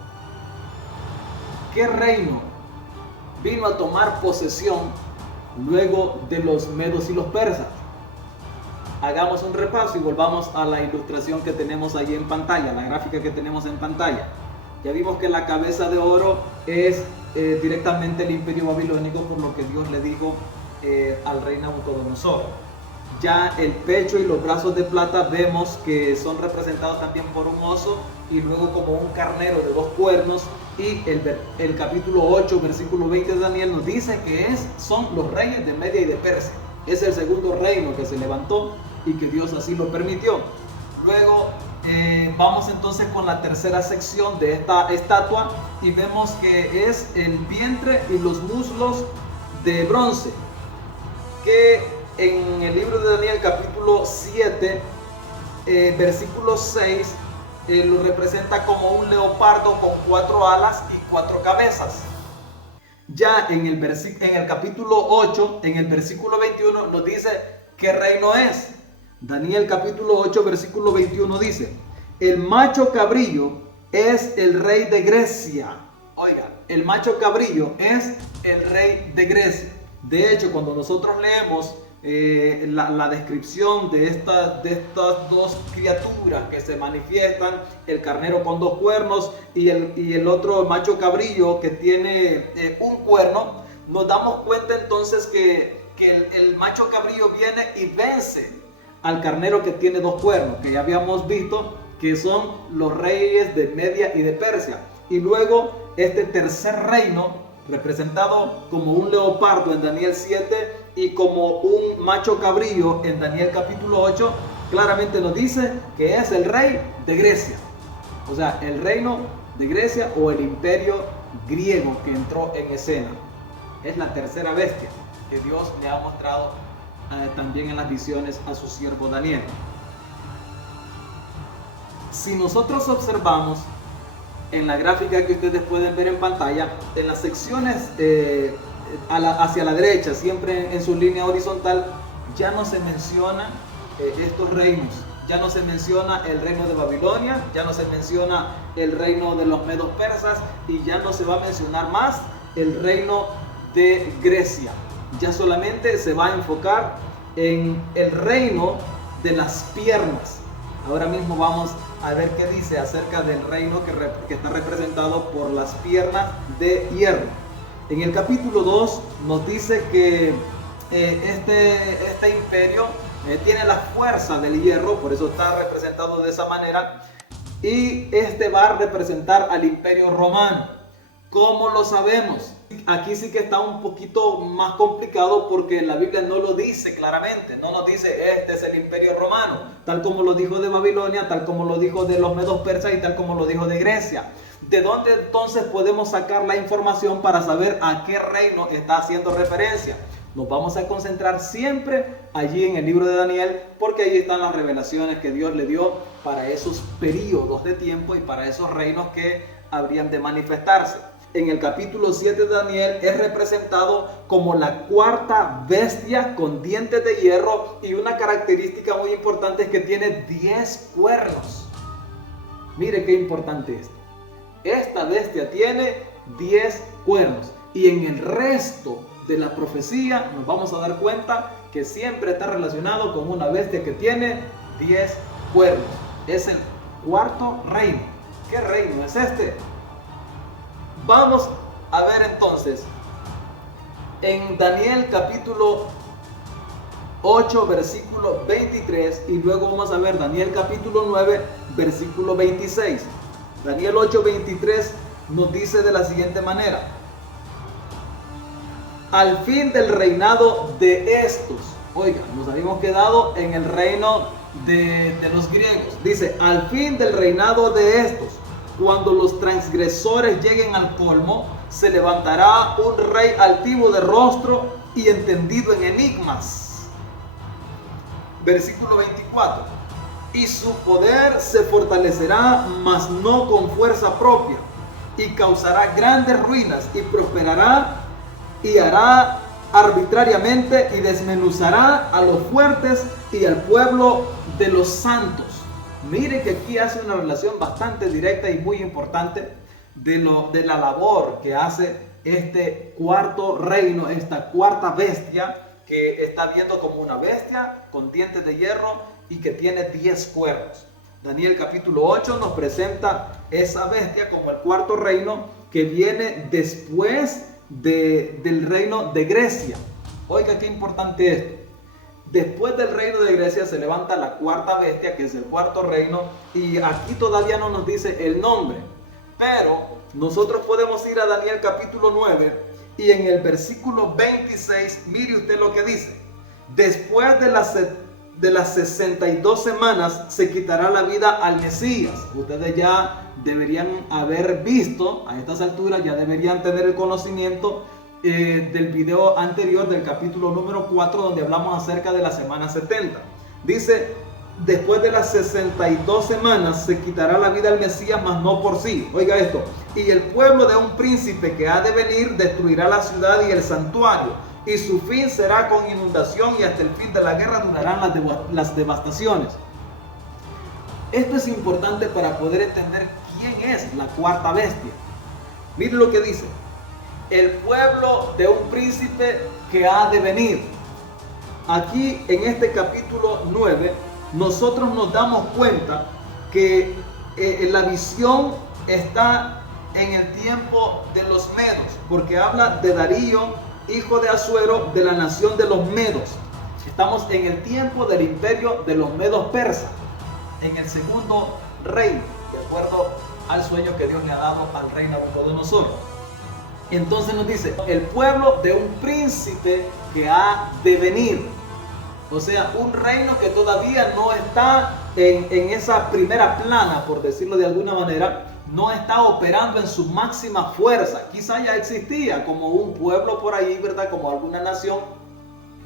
¿Qué reino vino a tomar posesión luego de los medos y los persas? Hagamos un repaso y volvamos a la ilustración que tenemos ahí en pantalla, la gráfica que tenemos en pantalla. Ya vimos que la cabeza de oro es directamente el imperio babilónico, por lo que Dios le dijo al rey Nabucodonosor. Ya el pecho y los brazos de plata vemos que son representados también por un oso y luego como un carnero de 2 cuernos. Y el capítulo 8, versículo 20 de Daniel nos dice que son los reyes de Media y de Persia. Es el segundo reino que se levantó y que Dios así lo permitió. Luego vamos entonces con la tercera sección de esta estatua y vemos que es el vientre y los muslos de bronce, que en el libro de Daniel capítulo 7 versículo 6 lo representa como un leopardo con 4 alas y 4 cabezas. Ya en el capítulo 8, en el versículo 21 nos dice qué reino es. Daniel capítulo 8 versículo 21 dice: el macho cabrillo es el rey de Grecia. Oiga, el macho cabrillo es el rey de Grecia. De hecho, cuando nosotros leemos la descripción de estas 2 criaturas que se manifiestan, el carnero con 2 cuernos y el otro macho cabrillo que tiene un cuerno, nos damos cuenta entonces que el macho cabrillo viene y vence al carnero que tiene 2 cuernos, que ya habíamos visto que son los reyes de Media y de Persia. Y luego este tercer reino, representado como un leopardo en Daniel 7 y como un macho cabrillo en Daniel capítulo 8, claramente nos dice que es el rey de Grecia. O sea, el reino de Grecia o el imperio griego que entró en escena. Es la tercera bestia que Dios le ha mostrado también en las visiones a su siervo Daniel. Si nosotros observamos en la gráfica que ustedes pueden ver en pantalla, en las secciones hacia la derecha, siempre en su línea horizontal, ya no se mencionan estos reinos. Ya no se menciona el reino de Babilonia, ya no se menciona el reino de los medos persas y ya no se va a mencionar más el reino de Grecia. Ya solamente se va a enfocar en el reino de las piernas. Ahora mismo vamos a ver qué dice acerca del reino que está representado por las piernas de hierro. En el capítulo 2 nos dice que este imperio tiene la fuerza del hierro, por eso está representado de esa manera, y este va a representar al imperio romano. ¿Cómo lo sabemos? Aquí sí que está un poquito más complicado porque la Biblia no lo dice claramente, no nos dice este es el imperio romano, tal como lo dijo de Babilonia, tal como lo dijo de los medos persas y tal como lo dijo de Grecia. ¿De dónde entonces podemos sacar la información para saber a qué reino está haciendo referencia? Nos vamos a concentrar siempre allí en el libro de Daniel, porque ahí están las revelaciones que Dios le dio para esos periodos de tiempo y para esos reinos que habrían de manifestarse. En el capítulo 7 de Daniel es representado como la 4ª bestia con dientes de hierro, y una característica muy importante es que tiene 10 cuernos. Mire qué importante esto. Esta bestia tiene 10 cuernos, y en el resto de la profecía nos vamos a dar cuenta que siempre está relacionado con una bestia que tiene 10 cuernos. Es el 4º reino. ¿Qué reino es este? Vamos a ver entonces en Daniel capítulo 8 versículo 23 y luego vamos a ver Daniel capítulo 9 versículo 26. Daniel 8, 23 nos dice de la siguiente manera: al fin del reinado de estos. Oiga, nos habíamos quedado en el reino de los griegos. Dice, al fin del reinado de estos, cuando los transgresores lleguen al colmo, se levantará un rey altivo de rostro y entendido en enigmas. Versículo 24. Y su poder se fortalecerá, mas no con fuerza propia. y causará grandes ruinas y prosperará y hará arbitrariamente y desmenuzará a los fuertes y al pueblo de los santos. Mire que aquí hace una relación bastante directa y muy importante de la labor que hace este cuarto reino, esta cuarta bestia que está viendo como una bestia con dientes de hierro y que tiene 10 cuernos. Daniel capítulo 8 nos presenta esa bestia como el cuarto reino que viene después del reino de Grecia. Oiga, qué importante esto. Después del reino de Grecia se levanta la cuarta bestia, que es el cuarto reino, y aquí todavía no nos dice el nombre. Pero nosotros podemos ir a Daniel capítulo 9 y en el versículo 26, mire usted lo que dice. Después de las 62 semanas se quitará la vida al Mesías. Ustedes ya deberían haber visto, a estas alturas ya deberían tener el conocimiento del video anterior del capítulo número 4 donde hablamos acerca de la semana 70. Dice, después de las 62 semanas se quitará la vida al Mesías, mas no por sí. Oiga esto. Y el pueblo de un príncipe que ha de venir destruirá la ciudad y el santuario. Y su fin será con inundación y hasta el fin de la guerra durarán las devastaciones. Esto es importante para poder entender quién es la cuarta bestia. Mire lo que dice. El pueblo de un príncipe que ha de venir. Aquí en este capítulo 9 nosotros nos damos cuenta que la visión está en el tiempo de los medos, porque habla de Darío, hijo de Asuero, de la nación de los medos. Estamos en el tiempo del imperio de los medos persas, en el segundo reino, de acuerdo al sueño que Dios le ha dado al rey Nabucodonosor. Entonces nos dice, el pueblo de un príncipe que ha de venir. O sea, un reino que todavía no está en esa primera plana, por decirlo de alguna manera, no está operando en su máxima fuerza. Quizá ya existía como un pueblo por ahí, ¿verdad? Como alguna nación,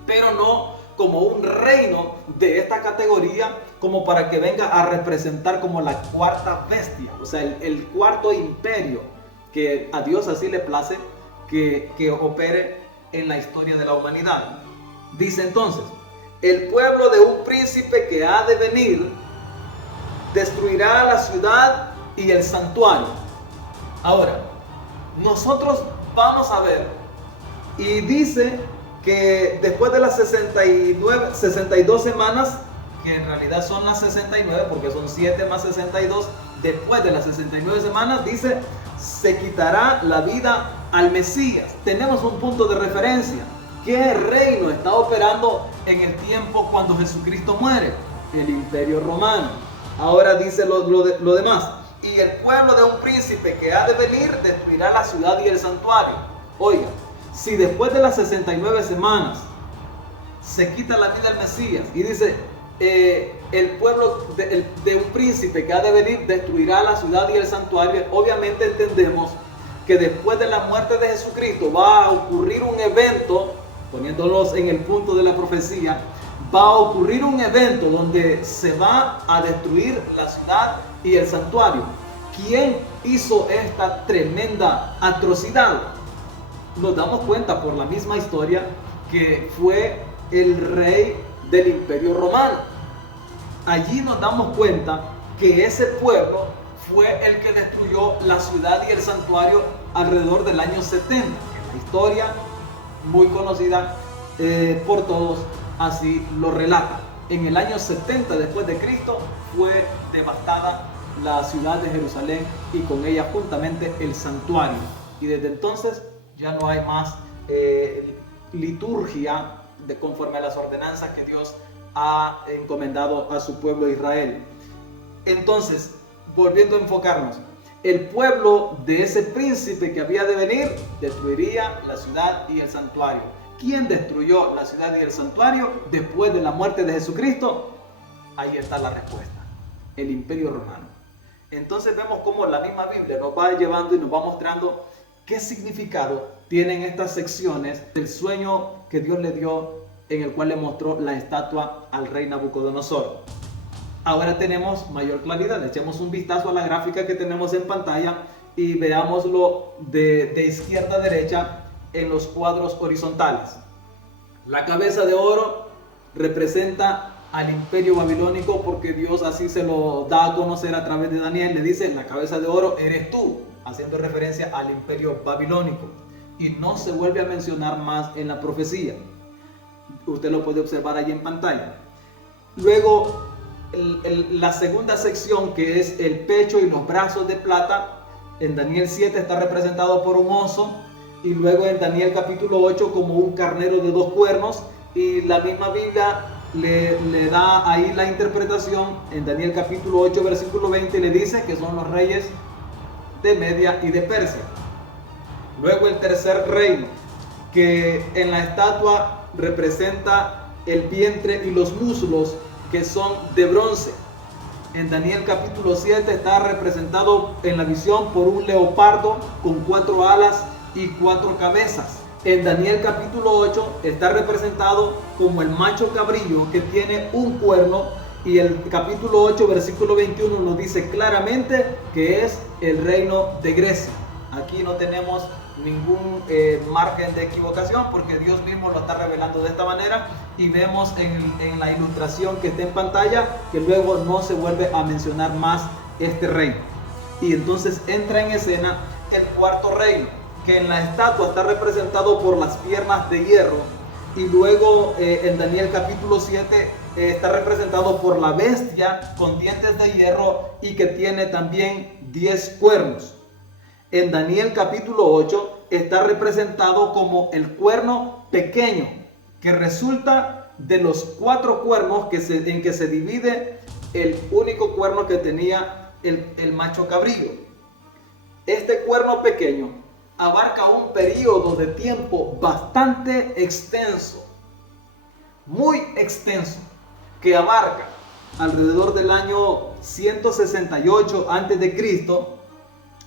pero no como un reino de esta categoría, como para que venga a representar como la cuarta bestia, o sea, el cuarto imperio, que a Dios así le place que opere en la historia de la humanidad. Dice entonces, el pueblo de un príncipe que ha de venir destruirá la ciudad y el santuario. Ahora, nosotros vamos a ver, y dice que después de las 62 semanas, que en realidad son las 69, porque son 7 más 62, después de las 69 semanas, dice, se quitará la vida al Mesías. Tenemos un punto de referencia. ¿Qué reino está operando en el tiempo cuando Jesucristo muere? El imperio romano. Ahora dice lo demás. Y el pueblo de un príncipe que ha de venir destruirá la ciudad y el santuario. Oiga, si después de las 69 semanas se quita la vida al Mesías y dice, el pueblo de un príncipe que ha de venir destruirá la ciudad y el santuario, obviamente entendemos que después de la muerte de Jesucristo va a ocurrir un evento, poniéndolos en el punto de la profecía, va a ocurrir un evento donde se va a destruir la ciudad y el santuario. ¿Quién hizo esta tremenda atrocidad? Nos damos cuenta por la misma historia que fue el rey del imperio romano. Allí nos damos cuenta que ese pueblo fue el que destruyó la ciudad y el santuario alrededor del año 70. La historia muy conocida por todos así lo relata. En el año 70 después de Cristo fue devastada la ciudad de Jerusalén y con ella juntamente el santuario. Y desde entonces ya no hay más liturgia conforme a las ordenanzas que Dios ha encomendado a su pueblo Israel. Entonces, volviendo a enfocarnos, el pueblo de ese príncipe que había de venir destruiría la ciudad y el santuario. ¿Quién destruyó la ciudad y el santuario después de la muerte de Jesucristo? Ahí está la respuesta: el imperio romano. Entonces vemos cómo la misma Biblia nos va llevando y nos va mostrando qué significado tienen estas secciones del sueño que Dios le dio, en el cual le mostró la estatua al rey Nabucodonosor. Ahora tenemos mayor claridad. Echemos un vistazo a la gráfica que tenemos en pantalla y veámoslo de izquierda a derecha en los cuadros horizontales. La cabeza de oro representa al imperio babilónico, porque Dios así se lo da a conocer a través de Daniel. Le dice: la cabeza de oro eres tú, haciendo referencia al imperio babilónico, y no se vuelve a mencionar más en la profecía. Usted lo puede observar ahí en pantalla. Luego la segunda sección, que es el pecho y los brazos de plata, en Daniel 7 está representado por un oso, y luego en Daniel capítulo 8 como un carnero de 2 cuernos, y la misma Biblia le da ahí la interpretación. En Daniel capítulo 8 versículo 20 le dice que son los reyes de Media y de Persia. Luego el tercer reino, que en la estatua representa el vientre y los muslos, que son de bronce. En Daniel capítulo 7 está representado en la visión por un leopardo con 4 alas y 4 cabezas. En Daniel capítulo 8 está representado como el macho cabrillo, que tiene un cuerno, y el capítulo 8 versículo 21 nos dice claramente que es el reino de Grecia. Aquí no tenemos ningún margen de equivocación, porque Dios mismo lo está revelando de esta manera, y vemos en la ilustración que está en pantalla que luego no se vuelve a mencionar más este reino. Y entonces entra en escena el cuarto reino, que en la estatua está representado por las piernas de hierro, y luego en Daniel capítulo 7 está representado por la bestia con dientes de hierro y que tiene también 10 cuernos. En Daniel capítulo 8 está representado como el cuerno pequeño, que resulta de los 4 cuernos en que se divide el único cuerno que tenía el macho cabrillo. Este cuerno pequeño abarca un periodo de tiempo bastante extenso, muy extenso, que abarca alrededor del año 168 a.C.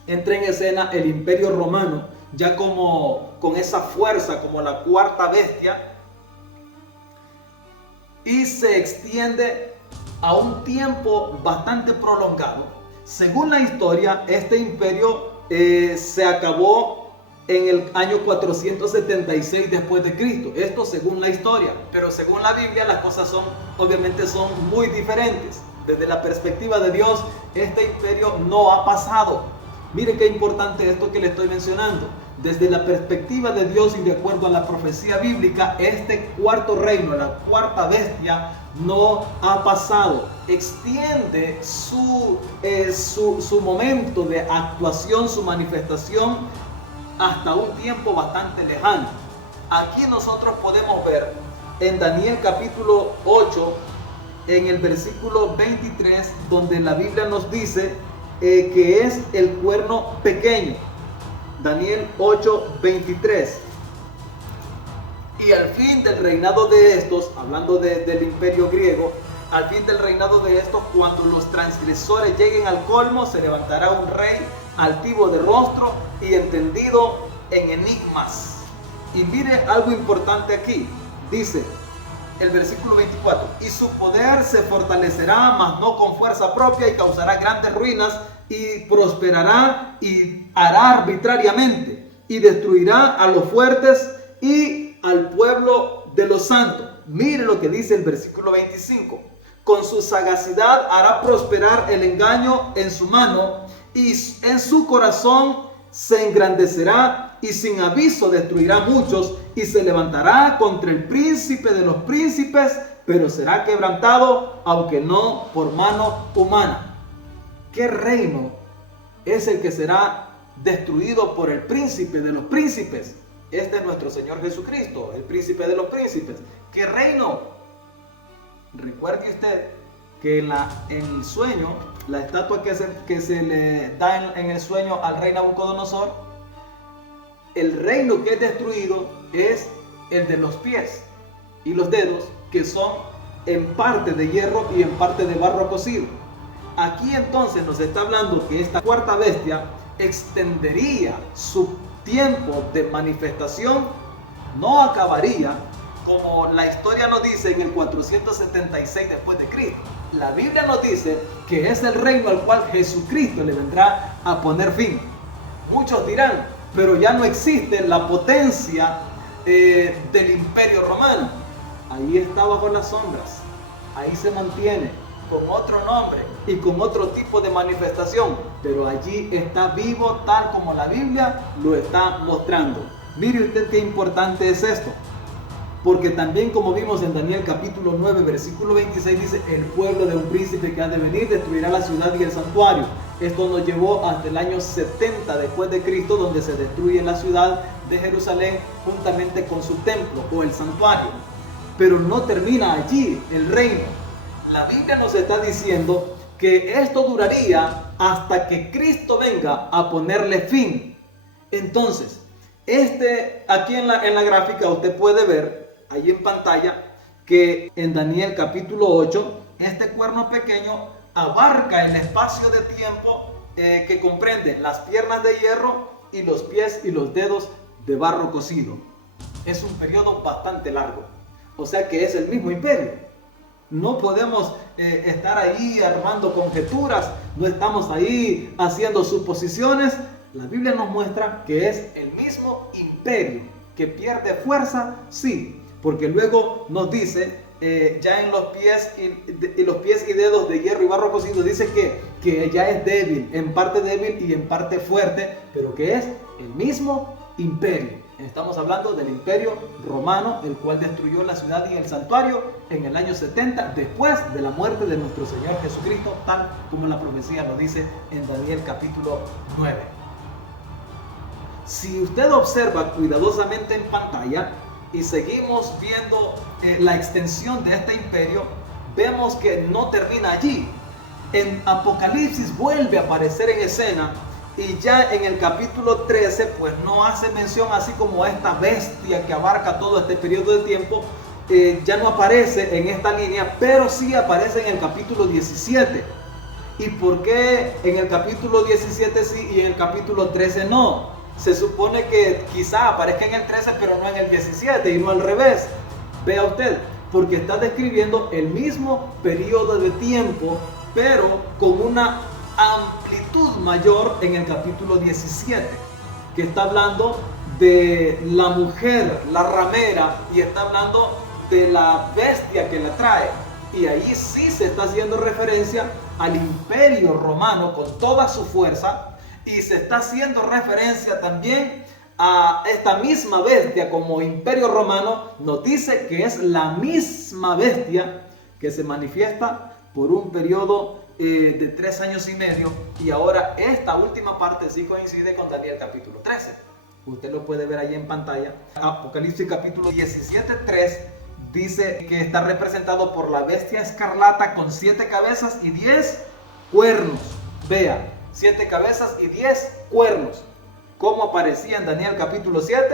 Entra en escena el imperio romano, ya como con esa fuerza, como la cuarta bestia, y se extiende a un tiempo bastante prolongado. Según la historia, este imperio se acabó en el año 476 después de Cristo. Esto según la historia, pero según la Biblia las cosas obviamente son muy diferentes. Desde la perspectiva de Dios, este imperio no ha pasado. Mire qué importante esto que le estoy mencionando. Desde la perspectiva de Dios y de acuerdo a la profecía bíblica, este cuarto reino, la cuarta bestia, no ha pasado. Extiende su momento de actuación, su manifestación, hasta un tiempo bastante lejano. Aquí nosotros podemos ver en Daniel capítulo 8, en el versículo 23, donde la Biblia nos dice que es el cuerno pequeño. Daniel 8, 23. Y al fin del reinado de estos, hablando del imperio griego, al fin del reinado de estos, cuando los transgresores lleguen al colmo, se levantará un rey altivo de rostro y entendido en enigmas. Y mire algo importante aquí. Dice el versículo 24: y su poder se fortalecerá, mas no con fuerza propia, y causará grandes ruinas, y prosperará y hará arbitrariamente, y destruirá a los fuertes y al pueblo de los santos. Mire lo que dice el versículo 25: con su sagacidad hará prosperar el engaño en su mano, y en su corazón se engrandecerá, y sin aviso destruirá muchos, y se levantará contra el príncipe de los príncipes, pero será quebrantado, aunque no por mano humana. ¿Qué reino es el que será destruido por el príncipe de los príncipes? Este es nuestro Señor Jesucristo, el príncipe de los príncipes. ¿Qué reino? Recuerde usted que en el sueño, la estatua que se le da en el sueño al rey Nabucodonosor, el reino que es destruido es el de los pies y los dedos, que son en parte de hierro y en parte de barro cocido. Aquí entonces nos está hablando que esta cuarta bestia extendería su tiempo de manifestación, no acabaría como la historia nos dice en el 476 después de Cristo. La Biblia nos dice que es el reino al cual Jesucristo le vendrá a poner fin. Muchos dirán, pero ya no existe la potencia del Imperio Romano. Ahí está bajo las sombras, ahí se mantiene con otro nombre y con otro tipo de manifestación, pero allí está vivo tal como la Biblia lo está mostrando. Mire usted qué importante es esto, porque también, como vimos en Daniel capítulo 9 versículo 26, dice: el pueblo de un príncipe que ha de venir destruirá la ciudad y el santuario. Esto nos llevó hasta el año 70 después de Cristo, donde se destruye la ciudad de Jerusalén juntamente con su templo o el santuario. Pero no termina allí el reino. La Biblia nos está diciendo que esto duraría hasta que Cristo venga a ponerle fin. Entonces, aquí en la gráfica usted puede ver, ahí en pantalla, que en Daniel capítulo 8, este cuerno pequeño abarca el espacio de tiempo que comprende las piernas de hierro y los pies y los dedos de barro cocido. Es un periodo bastante largo, o sea que es el mismo imperio. No podemos estar ahí armando conjeturas, no estamos ahí haciendo suposiciones. La Biblia nos muestra que es el mismo imperio, que pierde fuerza, sí, porque luego nos dice, ya en los pies y dedos de hierro y barro cocido, dice que ya es débil, en parte débil y en parte fuerte, pero que es el mismo imperio. Estamos hablando del Imperio Romano, el cual destruyó la ciudad y el santuario en el año 70 después de la muerte de nuestro Señor Jesucristo, tal como la profecía lo dice en Daniel capítulo 9. Si usted observa cuidadosamente en pantalla y seguimos viendo la extensión de este imperio, vemos que no termina allí. En Apocalipsis vuelve a aparecer en escena. Y ya en el capítulo 13, pues no hace mención así como a esta bestia que abarca todo este periodo de tiempo. Ya no aparece en esta línea, pero sí aparece en el capítulo 17. ¿Y por qué en el capítulo 17 sí y en el capítulo 13 no? Se supone que quizá aparezca en el 13, pero no en el 17 y no al revés. Vea usted, porque está describiendo el mismo periodo de tiempo, pero con una amplitud mayor en el capítulo 17, que está hablando de la mujer, la ramera, y está hablando de la bestia que la trae. Y ahí sí se está haciendo referencia al Imperio Romano con toda su fuerza, y se está haciendo referencia también a esta misma bestia como Imperio Romano. Nos dice que es la misma bestia que se manifiesta por un periodo de 3 años y medio, y ahora esta última parte sí coincide con Daniel capítulo 13. Usted lo puede ver ahí en pantalla. Apocalipsis capítulo 17:3 dice que está representado por la bestia escarlata con 7 cabezas y 10 cuernos. Vea, 7 cabezas y 10 cuernos, como aparecía en Daniel capítulo 7,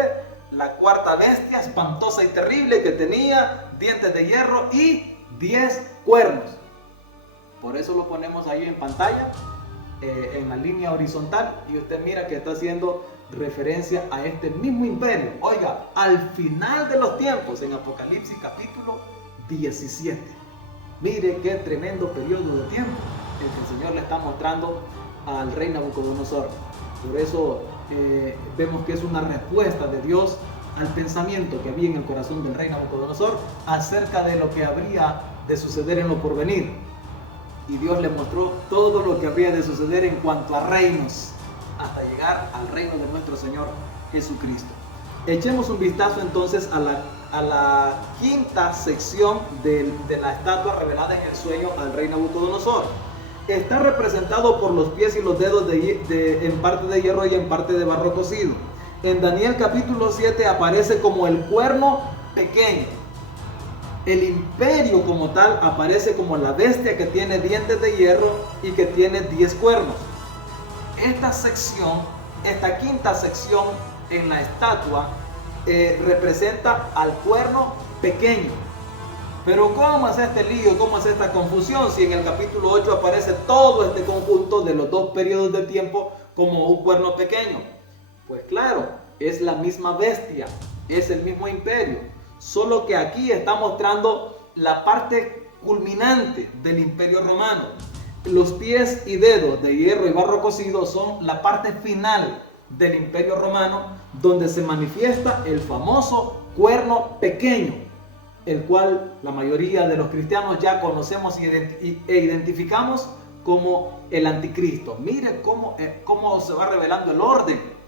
la cuarta bestia espantosa y terrible que tenía dientes de hierro y 10 cuernos. Por eso lo ponemos ahí en pantalla, en la línea horizontal, y usted mira que está haciendo referencia a este mismo imperio. Oiga, al final de los tiempos, en Apocalipsis capítulo 17. Mire qué tremendo periodo de tiempo el que el Señor le está mostrando al rey Nabucodonosor. Por eso vemos que es una respuesta de Dios al pensamiento que había en el corazón del rey Nabucodonosor acerca de lo que habría de suceder en lo porvenir. Y Dios le mostró todo lo que habría de suceder en cuanto a reinos, hasta llegar al reino de nuestro Señor Jesucristo. Echemos un vistazo entonces a la quinta sección de la estatua revelada en el sueño al rey Nabucodonosor. Está representado por los pies y los dedos en parte de hierro y en parte de barro cocido. En Daniel capítulo 7 aparece como el cuerno pequeño. El imperio como tal aparece como la bestia que tiene dientes de hierro y que tiene 10 cuernos. Esta quinta sección en la estatua representa al cuerno pequeño. Pero ¿cómo es este lío? ¿Cómo es esta confusión? Si en el capítulo 8 aparece todo este conjunto de los dos periodos de tiempo como un cuerno pequeño. Pues claro, es la misma bestia, es el mismo imperio. Solo que aquí está mostrando la parte culminante del Imperio Romano. Los pies y dedos de hierro y barro cocido son la parte final del Imperio Romano, donde se manifiesta el famoso cuerno pequeño, el cual la mayoría de los cristianos ya conocemos e identificamos como el anticristo. Mire cómo se va revelando el orden.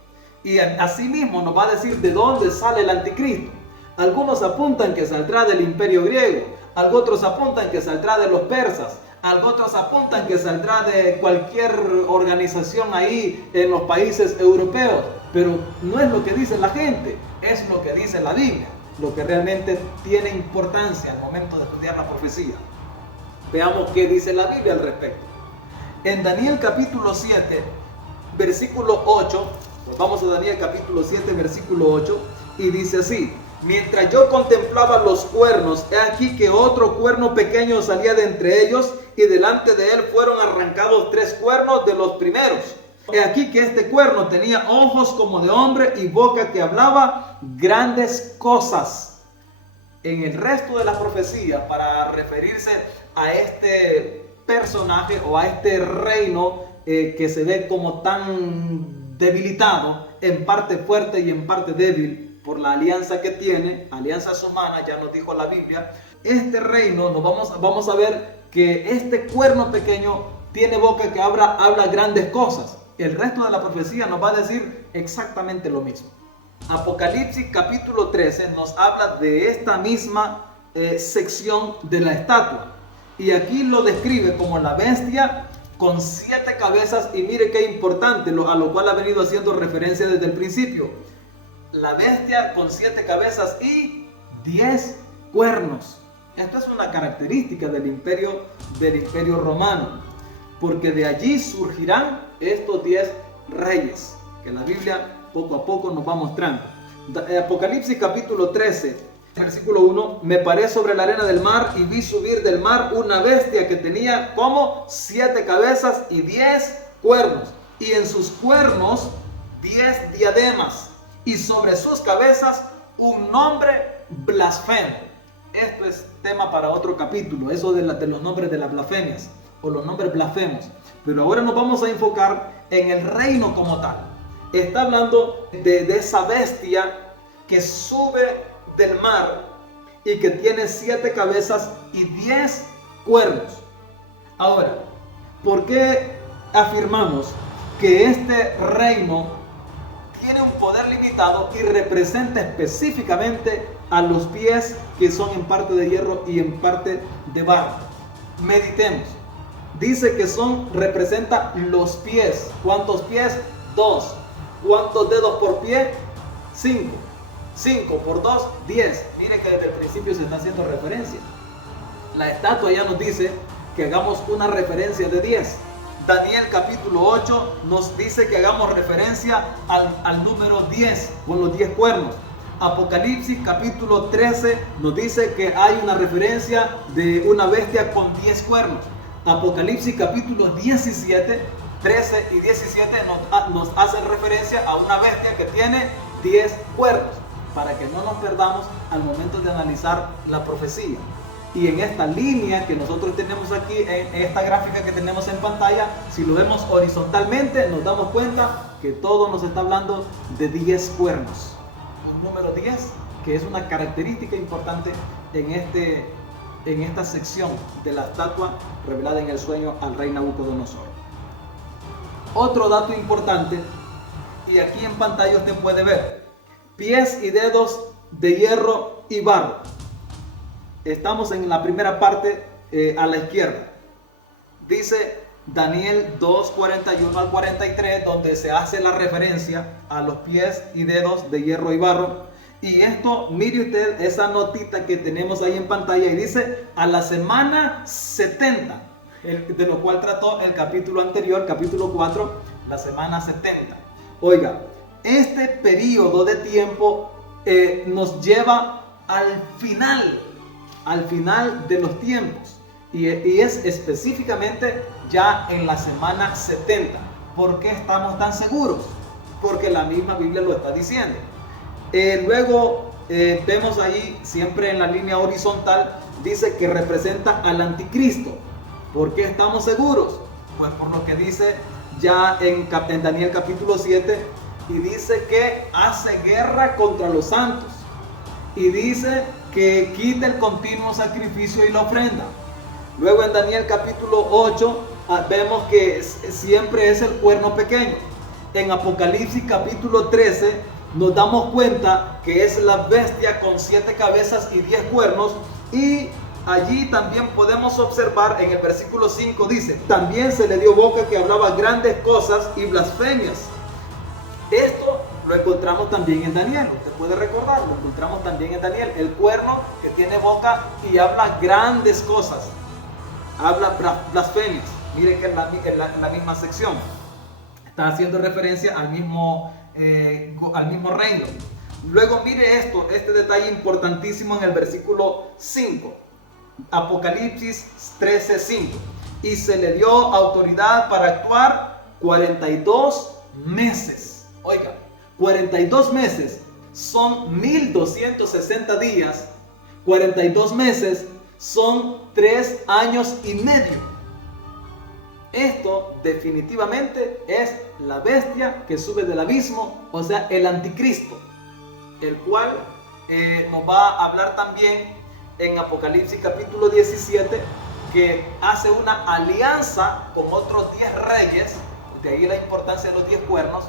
Y asimismo nos va a decir de dónde sale el anticristo. Algunos apuntan que saldrá del imperio griego, otros apuntan que saldrá de los persas, otros apuntan que saldrá de cualquier organización ahí en los países europeos. Pero no es lo que dice la gente, es lo que dice la Biblia, lo que realmente tiene importancia al momento de estudiar la profecía. Veamos qué dice la Biblia al respecto. En Daniel capítulo 7, versículo 8, pues vamos a Daniel capítulo 7, versículo 8, y dice así: mientras yo contemplaba los cuernos, he aquí que otro cuerno pequeño salía de entre ellos, y delante de él fueron arrancados 3 cuernos de los primeros. He aquí que este cuerno tenía ojos como de hombre y boca que hablaba grandes cosas. En el resto de la profecía, para referirse a este personaje o a este reino que se ve como tan debilitado, en parte fuerte y en parte débil, por la alianza que tiene, alianzas humanas, ya nos dijo la Biblia. Este reino, vamos a ver que este cuerno pequeño tiene boca que habla grandes cosas. El resto de la profecía nos va a decir exactamente lo mismo. Apocalipsis capítulo 13 nos habla de esta misma sección de la estatua. Y aquí lo describe como la bestia con 7 cabezas. Y mire qué importante, a lo cual ha venido haciendo referencia desde el principio. La bestia con 7 cabezas y 10 cuernos. Esto es una característica del imperio romano, porque de allí surgirán estos 10 reyes, que la Biblia poco a poco nos va mostrando. Apocalipsis capítulo 13, versículo 1: me paré sobre la arena del mar y vi subir del mar una bestia que tenía como 7 cabezas y 10 cuernos, y en sus cuernos 10 diademas, y sobre sus cabezas un nombre blasfemo. Esto es tema para otro capítulo, eso de los nombres de las blasfemias o los nombres blasfemos. Pero ahora nos vamos a enfocar en el reino como tal. Está hablando de esa bestia que sube del mar y que tiene 7 cabezas y 10 cuernos. Ahora, ¿por qué afirmamos que este reino tiene un poder limitado y representa específicamente a los pies que son en parte de hierro y en parte de barro? Meditemos. Dice que representa los pies. ¿Cuántos pies? 2. ¿Cuántos dedos por pie? 5. 5 por 2, 10. Mire que desde el principio se está haciendo referencia. La estatua ya nos dice que hagamos una referencia de 10. Daniel capítulo 8 nos dice que hagamos referencia al número 10 con los 10 cuernos. Apocalipsis capítulo 13 nos dice que hay una referencia de una bestia con 10 cuernos. Apocalipsis capítulo 17, 13 y 17 nos hacen referencia a una bestia que tiene 10 cuernos, para que no nos perdamos al momento de analizar la profecía. Y en esta línea que nosotros tenemos aquí, en esta gráfica que tenemos en pantalla, si lo vemos horizontalmente, nos damos cuenta que todo nos está hablando de 10 cuernos. Un número 10, que es una característica importante en esta sección de la estatua revelada en el sueño al rey Nabucodonosor. Otro dato importante, y aquí en pantalla usted puede ver, pies y dedos de hierro y barro. Estamos en la primera parte a la izquierda. Dice Daniel 2:41 al 43, donde se hace la referencia a los pies y dedos de hierro y barro. Y esto, mire usted esa notita que tenemos ahí en pantalla, y dice a la semana 70, de lo cual trató el capítulo anterior, capítulo 4, la semana 70. Oiga, este periodo de tiempo nos lleva al final de los tiempos, y es específicamente ya en la semana 70. ¿Por qué estamos tan seguros? Porque la misma Biblia lo está diciendo. Luego vemos ahí, siempre en la línea horizontal, dice que representa al anticristo. ¿Por qué estamos seguros? Pues por lo que dice ya en Daniel capítulo 7, y dice que hace guerra contra los santos, y dice que quita el continuo sacrificio y la ofrenda. Luego en Daniel capítulo 8 vemos que siempre es el cuerno pequeño. En Apocalipsis capítulo 13 nos damos cuenta que es la bestia con 7 cabezas y 10 cuernos, y allí también podemos observar en el versículo 5 dice, también se le dio boca que hablaba grandes cosas y blasfemias. Esto lo encontramos también en Daniel, usted puede recordar, lo encontramos también en Daniel, el cuerno que tiene boca y habla grandes cosas, habla blasfemias. Miren que en la misma sección está haciendo referencia al mismo reino. Luego mire este detalle importantísimo en el versículo 5, Apocalipsis 13:5, y se le dio autoridad para actuar 42 meses. Oiga, 42 meses son 1260 días, 42 meses son 3 años y medio. Esto definitivamente es la bestia que sube del abismo, o sea, el anticristo, el cual nos va a hablar también en Apocalipsis capítulo 17, que hace una alianza con otros 10 reyes, de ahí la importancia de los 10 cuernos,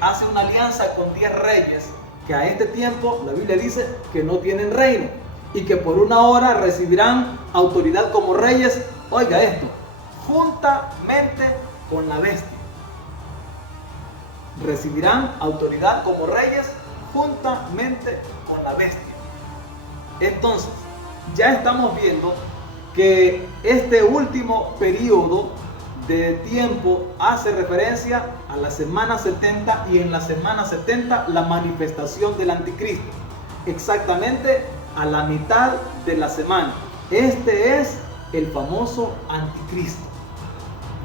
hace una alianza con 10 reyes, que a este tiempo la Biblia dice que no tienen reino, y que por una hora recibirán autoridad como reyes, oiga esto, juntamente con la bestia. Recibirán autoridad como reyes juntamente con la bestia. Entonces, ya estamos viendo que este último periodo de tiempo hace referencia a la semana 70, y en la semana 70 la manifestación del anticristo, exactamente a la mitad de la semana. Este es el famoso anticristo.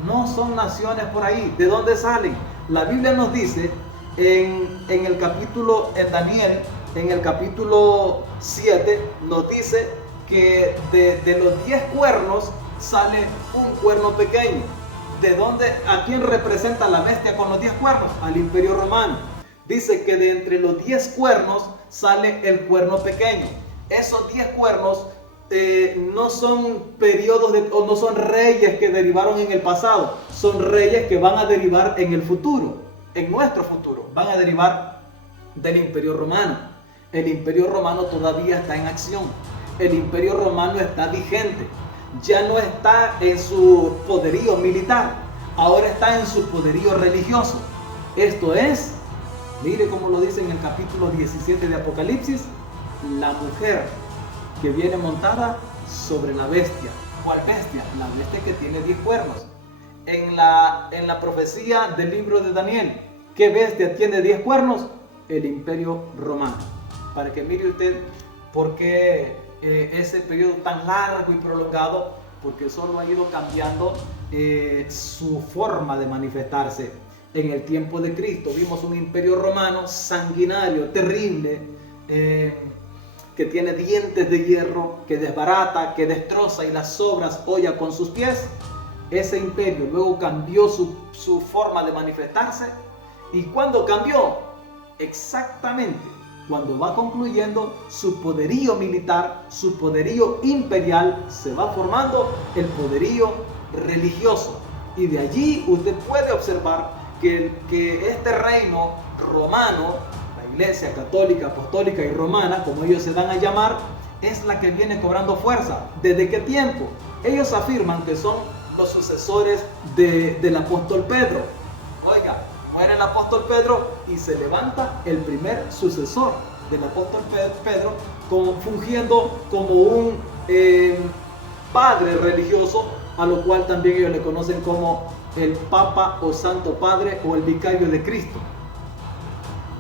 No son naciones por ahí. ¿De dónde salen? La Biblia nos dice en Daniel, en el capítulo 7, nos dice que de los 10 cuernos sale un cuerno pequeño. ¿De dónde? ¿A quién representa la bestia con los 10 cuernos? Al Imperio Romano. Dice que de entre los 10 cuernos sale el cuerno pequeño. Esos 10 cuernos no son periodos o no son reyes que derivaron en el pasado, son reyes que van a derivar en el futuro, en nuestro futuro, van a derivar del Imperio Romano. El Imperio Romano todavía está en acción, el Imperio Romano está vigente, ya no está en su poderío militar, ahora está en su poderío religioso. Esto es, mire cómo lo dice en el capítulo 17 de Apocalipsis, la mujer que viene montada sobre la bestia. ¿Cuál bestia? La bestia que tiene 10 cuernos. En la profecía del libro de Daniel, ¿qué bestia tiene 10 cuernos? El Imperio Romano. Para que mire usted por qué ese periodo tan largo y prolongado, porque solo ha ido cambiando su forma de manifestarse. En el tiempo de Cristo vimos un imperio romano sanguinario, terrible, que tiene dientes de hierro, que desbarata, que destroza y las obras holla con sus pies. Ese imperio luego cambió su forma de manifestarse. ¿Y cuándo cambió? Exactamente cuando va concluyendo su poderío militar, su poderío imperial, se va formando el poderío religioso. Y de allí usted puede observar que este reino romano, Iglesia católica, apostólica y romana, como ellos se dan a llamar, es la que viene cobrando fuerza. ¿Desde qué tiempo? Ellos afirman que son los sucesores del apóstol Pedro. Oiga, muere el apóstol Pedro y se levanta el primer sucesor del apóstol Pedro, fungiendo como un padre religioso, a lo cual también ellos le conocen como el Papa o Santo Padre o el Vicario de Cristo.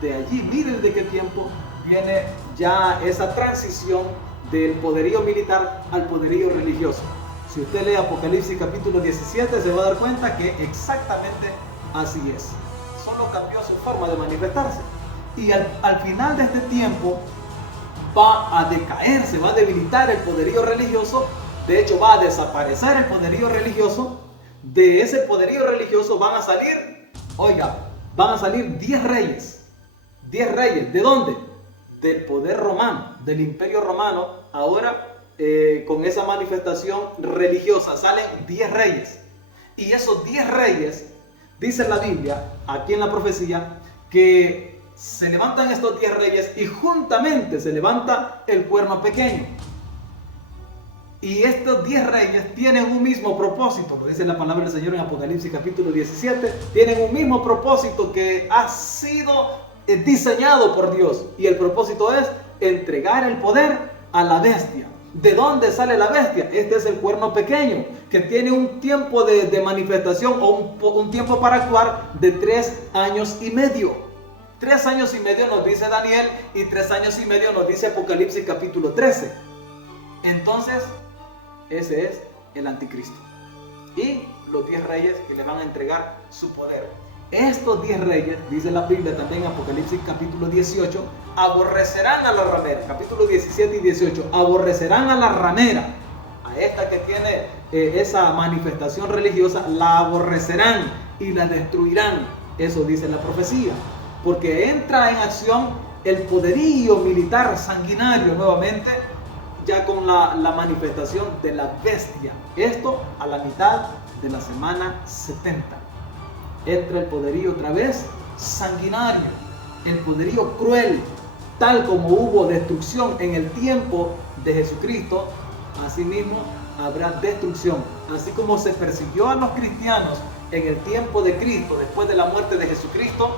De allí, miren de qué tiempo viene ya esa transición del poderío militar al poderío religioso. Si usted lee Apocalipsis capítulo 17, se va a dar cuenta que exactamente así es. Solo cambió su forma de manifestarse. Y al final de este tiempo va a decaer, se va a debilitar el poderío religioso. De hecho, va a desaparecer el poderío religioso. De ese poderío religioso van a salir, oiga, van a salir 10 reyes. 10 reyes, ¿de dónde? Del poder romano, del imperio romano. Ahora con esa manifestación religiosa salen 10 reyes. Y esos 10 reyes, dice la Biblia, aquí en la profecía, que se levantan estos 10 reyes y juntamente se levanta el cuerno pequeño. Y estos 10 reyes tienen un mismo propósito, lo dice la palabra del Señor en Apocalipsis capítulo 17, tienen un mismo propósito que ha sido diseñado por Dios. Y el propósito es entregar el poder a la bestia. ¿De dónde sale la bestia? Este es el cuerno pequeño, que tiene un tiempo de manifestación o un tiempo para actuar de 3 años y medio. 3 años y medio nos dice Daniel y 3 años y medio nos dice Apocalipsis capítulo 13. Entonces, ese es el anticristo. Y los 10 reyes que le van a entregar su poder. Estos 10 reyes, dice la Biblia también en Apocalipsis capítulo 18, aborrecerán a la ramera. Capítulo 17 y 18, aborrecerán a la ramera. A esta que tiene esa manifestación religiosa, la aborrecerán y la destruirán. Eso dice la profecía. Porque entra en acción el poderío militar sanguinario nuevamente, ya con la manifestación de la bestia. Esto a la mitad de la semana 70. Entra el poderío otra vez sanguinario, el poderío cruel. Tal como hubo destrucción en el tiempo de Jesucristo, asimismo habrá destrucción. Así como se persiguió a los cristianos en el tiempo de Cristo, después de la muerte de Jesucristo,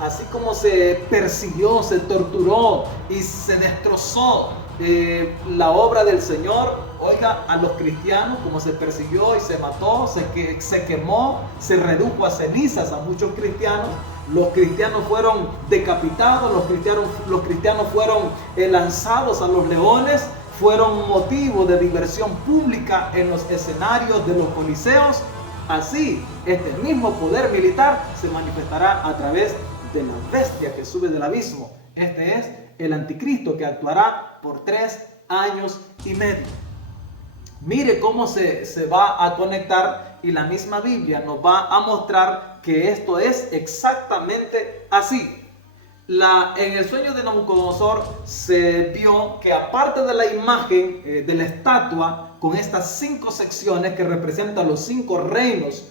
así como se persiguió, se torturó y se destrozó la obra del Señor, oiga, a los cristianos, como se persiguió y se mató, se quemó, se redujo a cenizas a muchos cristianos. Los cristianos fueron decapitados, los cristianos fueron lanzados a los leones, fueron motivo de diversión pública en los escenarios de los coliseos. Así, este mismo poder militar se manifestará a través de la bestia que sube del abismo. Este es el anticristo que actuará por 3 años y medio. Mire cómo se va a conectar, y la misma Biblia nos va a mostrar que esto es exactamente así. En el sueño de Nabucodonosor se vio que aparte de la imagen de la estatua con estas 5 secciones que representan los 5 reinos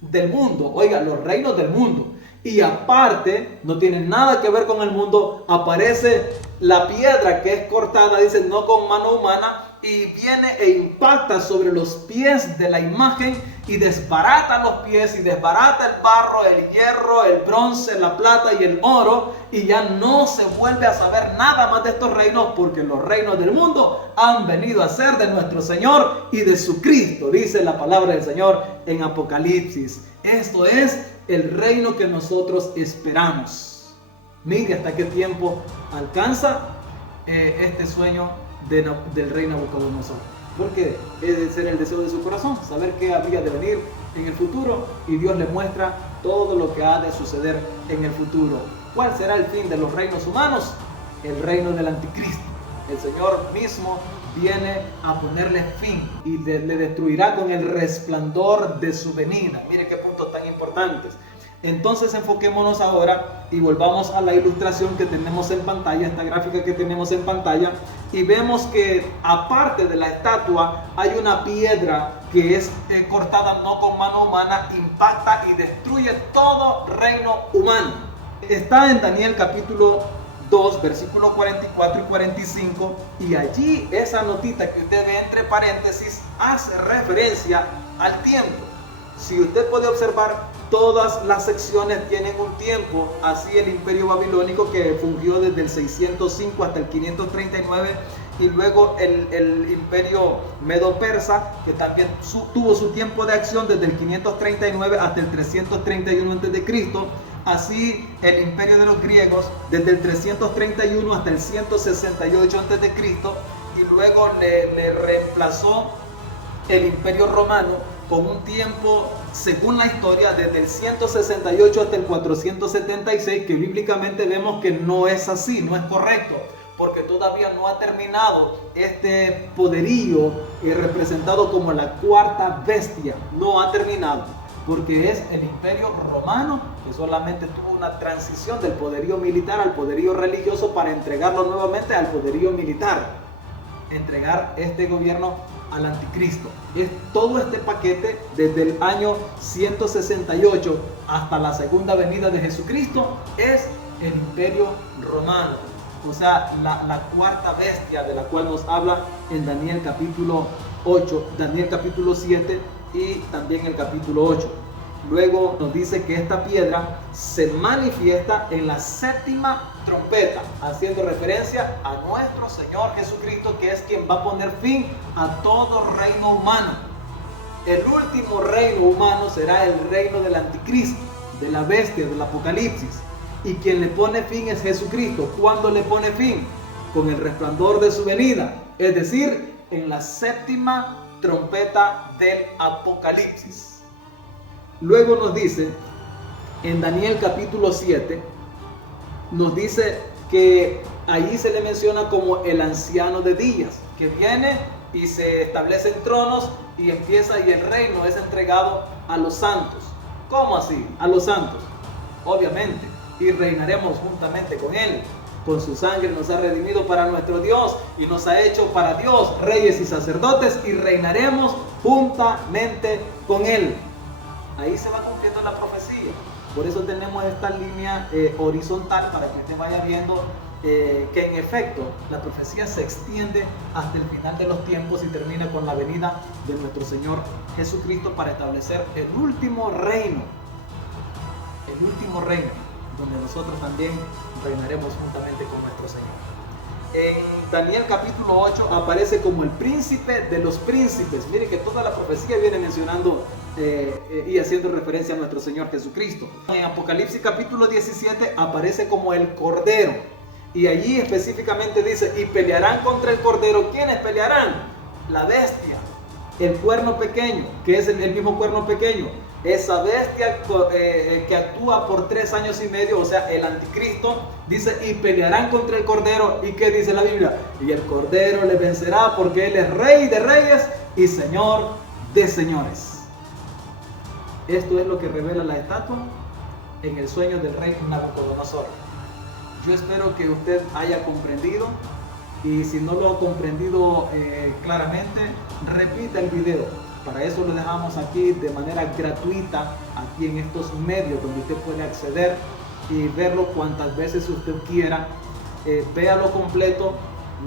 del mundo, oiga, los reinos del mundo, y aparte, no tiene nada que ver con el mundo, aparece la piedra que es cortada, dice, no con mano humana, y viene e impacta sobre los pies de la imagen y desbarata los pies y desbarata el barro, el hierro, el bronce, la plata y el oro, y ya no se vuelve a saber nada más de estos reinos, porque los reinos del mundo han venido a ser de nuestro Señor y de su Cristo, dice la palabra del Señor en Apocalipsis. Esto es el reino que nosotros esperamos. Mire hasta qué tiempo alcanza este sueño del rey Nabucodonosor. Porque ese ser el deseo de su corazón, saber qué habría de venir en el futuro, y Dios le muestra todo lo que ha de suceder en el futuro. ¿Cuál será el fin de los reinos humanos? El reino del anticristo. El Señor mismo viene a ponerle fin y le destruirá con el resplandor de su venida. Mire qué puntos tan importantes. Entonces enfoquémonos ahora y volvamos a la ilustración que tenemos en pantalla, esta gráfica que tenemos en pantalla, y vemos que aparte de la estatua hay una piedra que es cortada no con mano humana, impacta y destruye todo reino humano. Está en Daniel capítulo 2, versículos 44 y 45, y allí esa notita que usted ve entre paréntesis hace referencia al tiempo. Si usted puede observar, todas las secciones tienen un tiempo. Así el imperio babilónico, que fungió desde el 605 hasta el 539, y luego el imperio medo-persa, que también tuvo su tiempo de acción desde el 539 hasta el 331 a.C. Así el imperio de los griegos desde el 331 hasta el 168 a.C. y luego le reemplazó el imperio romano con un tiempo, según la historia, desde el 168 hasta el 476, que bíblicamente vemos que no es así, no es correcto, porque todavía no ha terminado este poderío representado como la cuarta bestia. No ha terminado. porque es el imperio romano que solamente tuvo una transición del poderío militar al poderío religioso para entregarlo nuevamente al poderío militar, entregar este gobierno al anticristo. Es todo este paquete desde el año 168 hasta la segunda venida de Jesucristo, es el imperio romano, o sea, la cuarta bestia de la cual nos habla en Daniel capítulo 8, Daniel capítulo 7 y también el capítulo 8. Luego nos dice que esta piedra se manifiesta en la séptima trompeta, haciendo referencia a nuestro Señor Jesucristo, que es quien va a poner fin a todo reino humano. El último reino humano será el reino del anticristo, de la bestia, del apocalipsis. Y quien le pone fin es Jesucristo. ¿Cuándo le pone fin? Con el resplandor de su venida, es decir, en la séptima trompeta del apocalipsis. Luego nos dice, en Daniel capítulo 7, nos dice que allí se le menciona como el anciano de días, que viene y se establecen tronos y empieza y el reino es entregado a los santos. ¿Cómo así? A los santos. Obviamente, y reinaremos juntamente con él. Con su sangre nos ha redimido para nuestro Dios y nos ha hecho para Dios reyes y sacerdotes y reinaremos juntamente con él. Ahí se va cumpliendo la profecía. Por eso tenemos esta línea horizontal para que usted vaya viendo que en efecto la profecía se extiende hasta el final de los tiempos y termina con la venida de nuestro Señor Jesucristo para establecer el último reino. El último reino, donde nosotros también reinaremos juntamente con nuestro Señor. En Daniel capítulo 8 aparece como el príncipe de los príncipes. Mire que toda la profecía viene mencionando y haciendo referencia a nuestro Señor Jesucristo. En Apocalipsis capítulo 17 aparece como el Cordero. Y allí específicamente dice, y pelearán contra el Cordero. ¿Quiénes pelearán? La bestia, el cuerno pequeño, que es el mismo cuerno pequeño. Esa bestia que actúa por 3 años y medio, o sea, el anticristo, dice, y pelearán contra el Cordero. ¿Y qué dice la Biblia? Y el Cordero le vencerá porque Él es Rey de reyes y Señor de señores. Esto es lo que revela la estatua en el sueño del rey Nabucodonosor. Yo espero que usted haya comprendido, y si no lo ha comprendido claramente, repita el video. Para eso lo dejamos aquí de manera gratuita, aquí en estos medios donde usted puede acceder y verlo cuantas veces usted quiera. Véalo completo,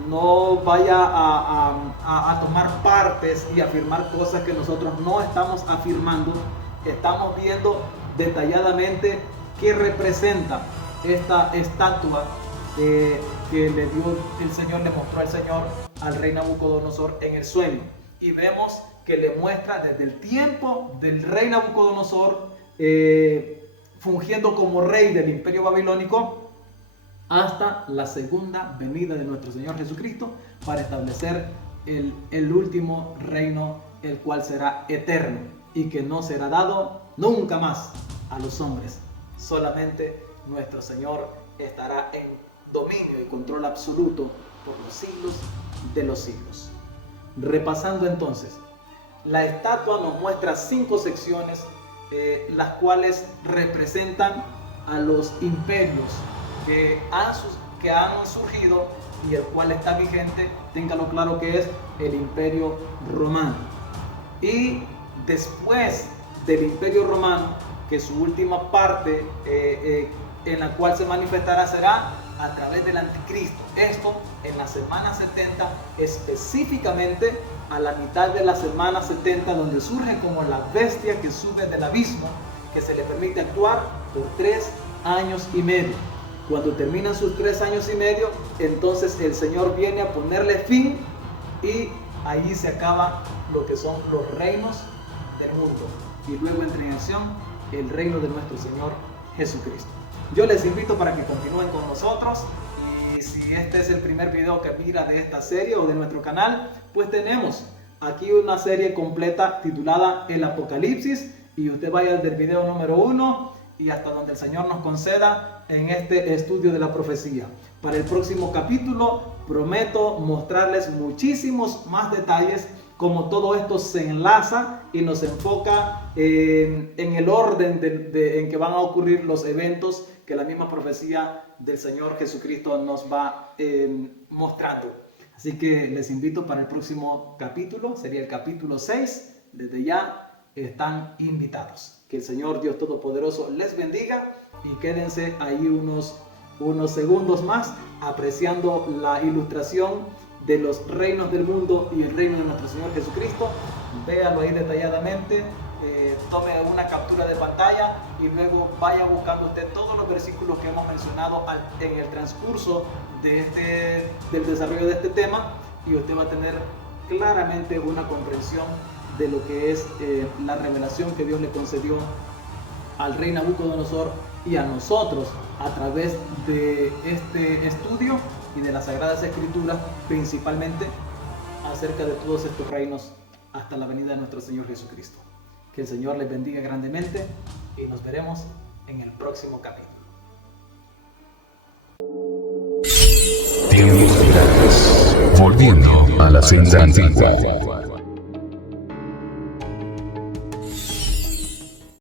no vaya a tomar partes y afirmar cosas que nosotros no estamos afirmando. Estamos viendo detalladamente qué representa esta estatua que le dio el Señor, le mostró el Señor al rey Nabucodonosor en el sueño. Y vemos que le muestra desde el tiempo del rey Nabucodonosor fungiendo como rey del imperio babilónico hasta la segunda venida de nuestro Señor Jesucristo para establecer el último reino, el cual será eterno y que no será dado nunca más a los hombres. Solamente nuestro Señor estará en dominio y control absoluto por los siglos de los siglos. Repasando entonces, la estatua nos muestra 5 secciones, las cuales representan a los imperios que han surgido y el cual está vigente. Téngalo claro que es el imperio romano. Y después del imperio romano, que su última parte en la cual se manifestará será a través del anticristo. Esto en la semana 70, específicamente a la mitad de la semana 70, donde surge como la bestia que sube del abismo, que se le permite actuar por 3 años y medio. Cuando terminan sus 3 años y medio, entonces el Señor viene a ponerle fin y allí se acaba lo que son los reinos del mundo. Y luego entra en acción el reino de nuestro Señor Jesucristo. Yo les invito para que continúen con nosotros, y si este es el primer video que mira de esta serie o de nuestro canal, pues tenemos aquí una serie completa titulada El Apocalipsis, y usted vaya desde el video número 1 y hasta donde el Señor nos conceda en este estudio de la profecía. Para el próximo capítulo prometo mostrarles muchísimos más detalles cómo todo esto se enlaza y nos enfoca en el orden en que van a ocurrir los eventos que la misma profecía del Señor Jesucristo nos va mostrando. Así que les invito para el próximo capítulo, sería el capítulo 6. Desde ya están invitados. Que el Señor Dios Todopoderoso les bendiga y quédense ahí unos segundos más apreciando la ilustración de los reinos del mundo y el reino de nuestro Señor Jesucristo. Véalo ahí detalladamente, tome una captura de pantalla y luego vaya buscando usted todos los versículos que hemos mencionado en el transcurso del desarrollo de este tema, y usted va a tener claramente una comprensión de lo que es la revelación que Dios le concedió al rey Nabucodonosor y a nosotros a través de este estudio y de las Sagradas Escrituras, principalmente acerca de todos estos reinos hasta la venida de nuestro Señor Jesucristo. Que el Señor les bendiga grandemente y nos veremos en el próximo capítulo. Tiempos finales. Volviendo a la senda antigua.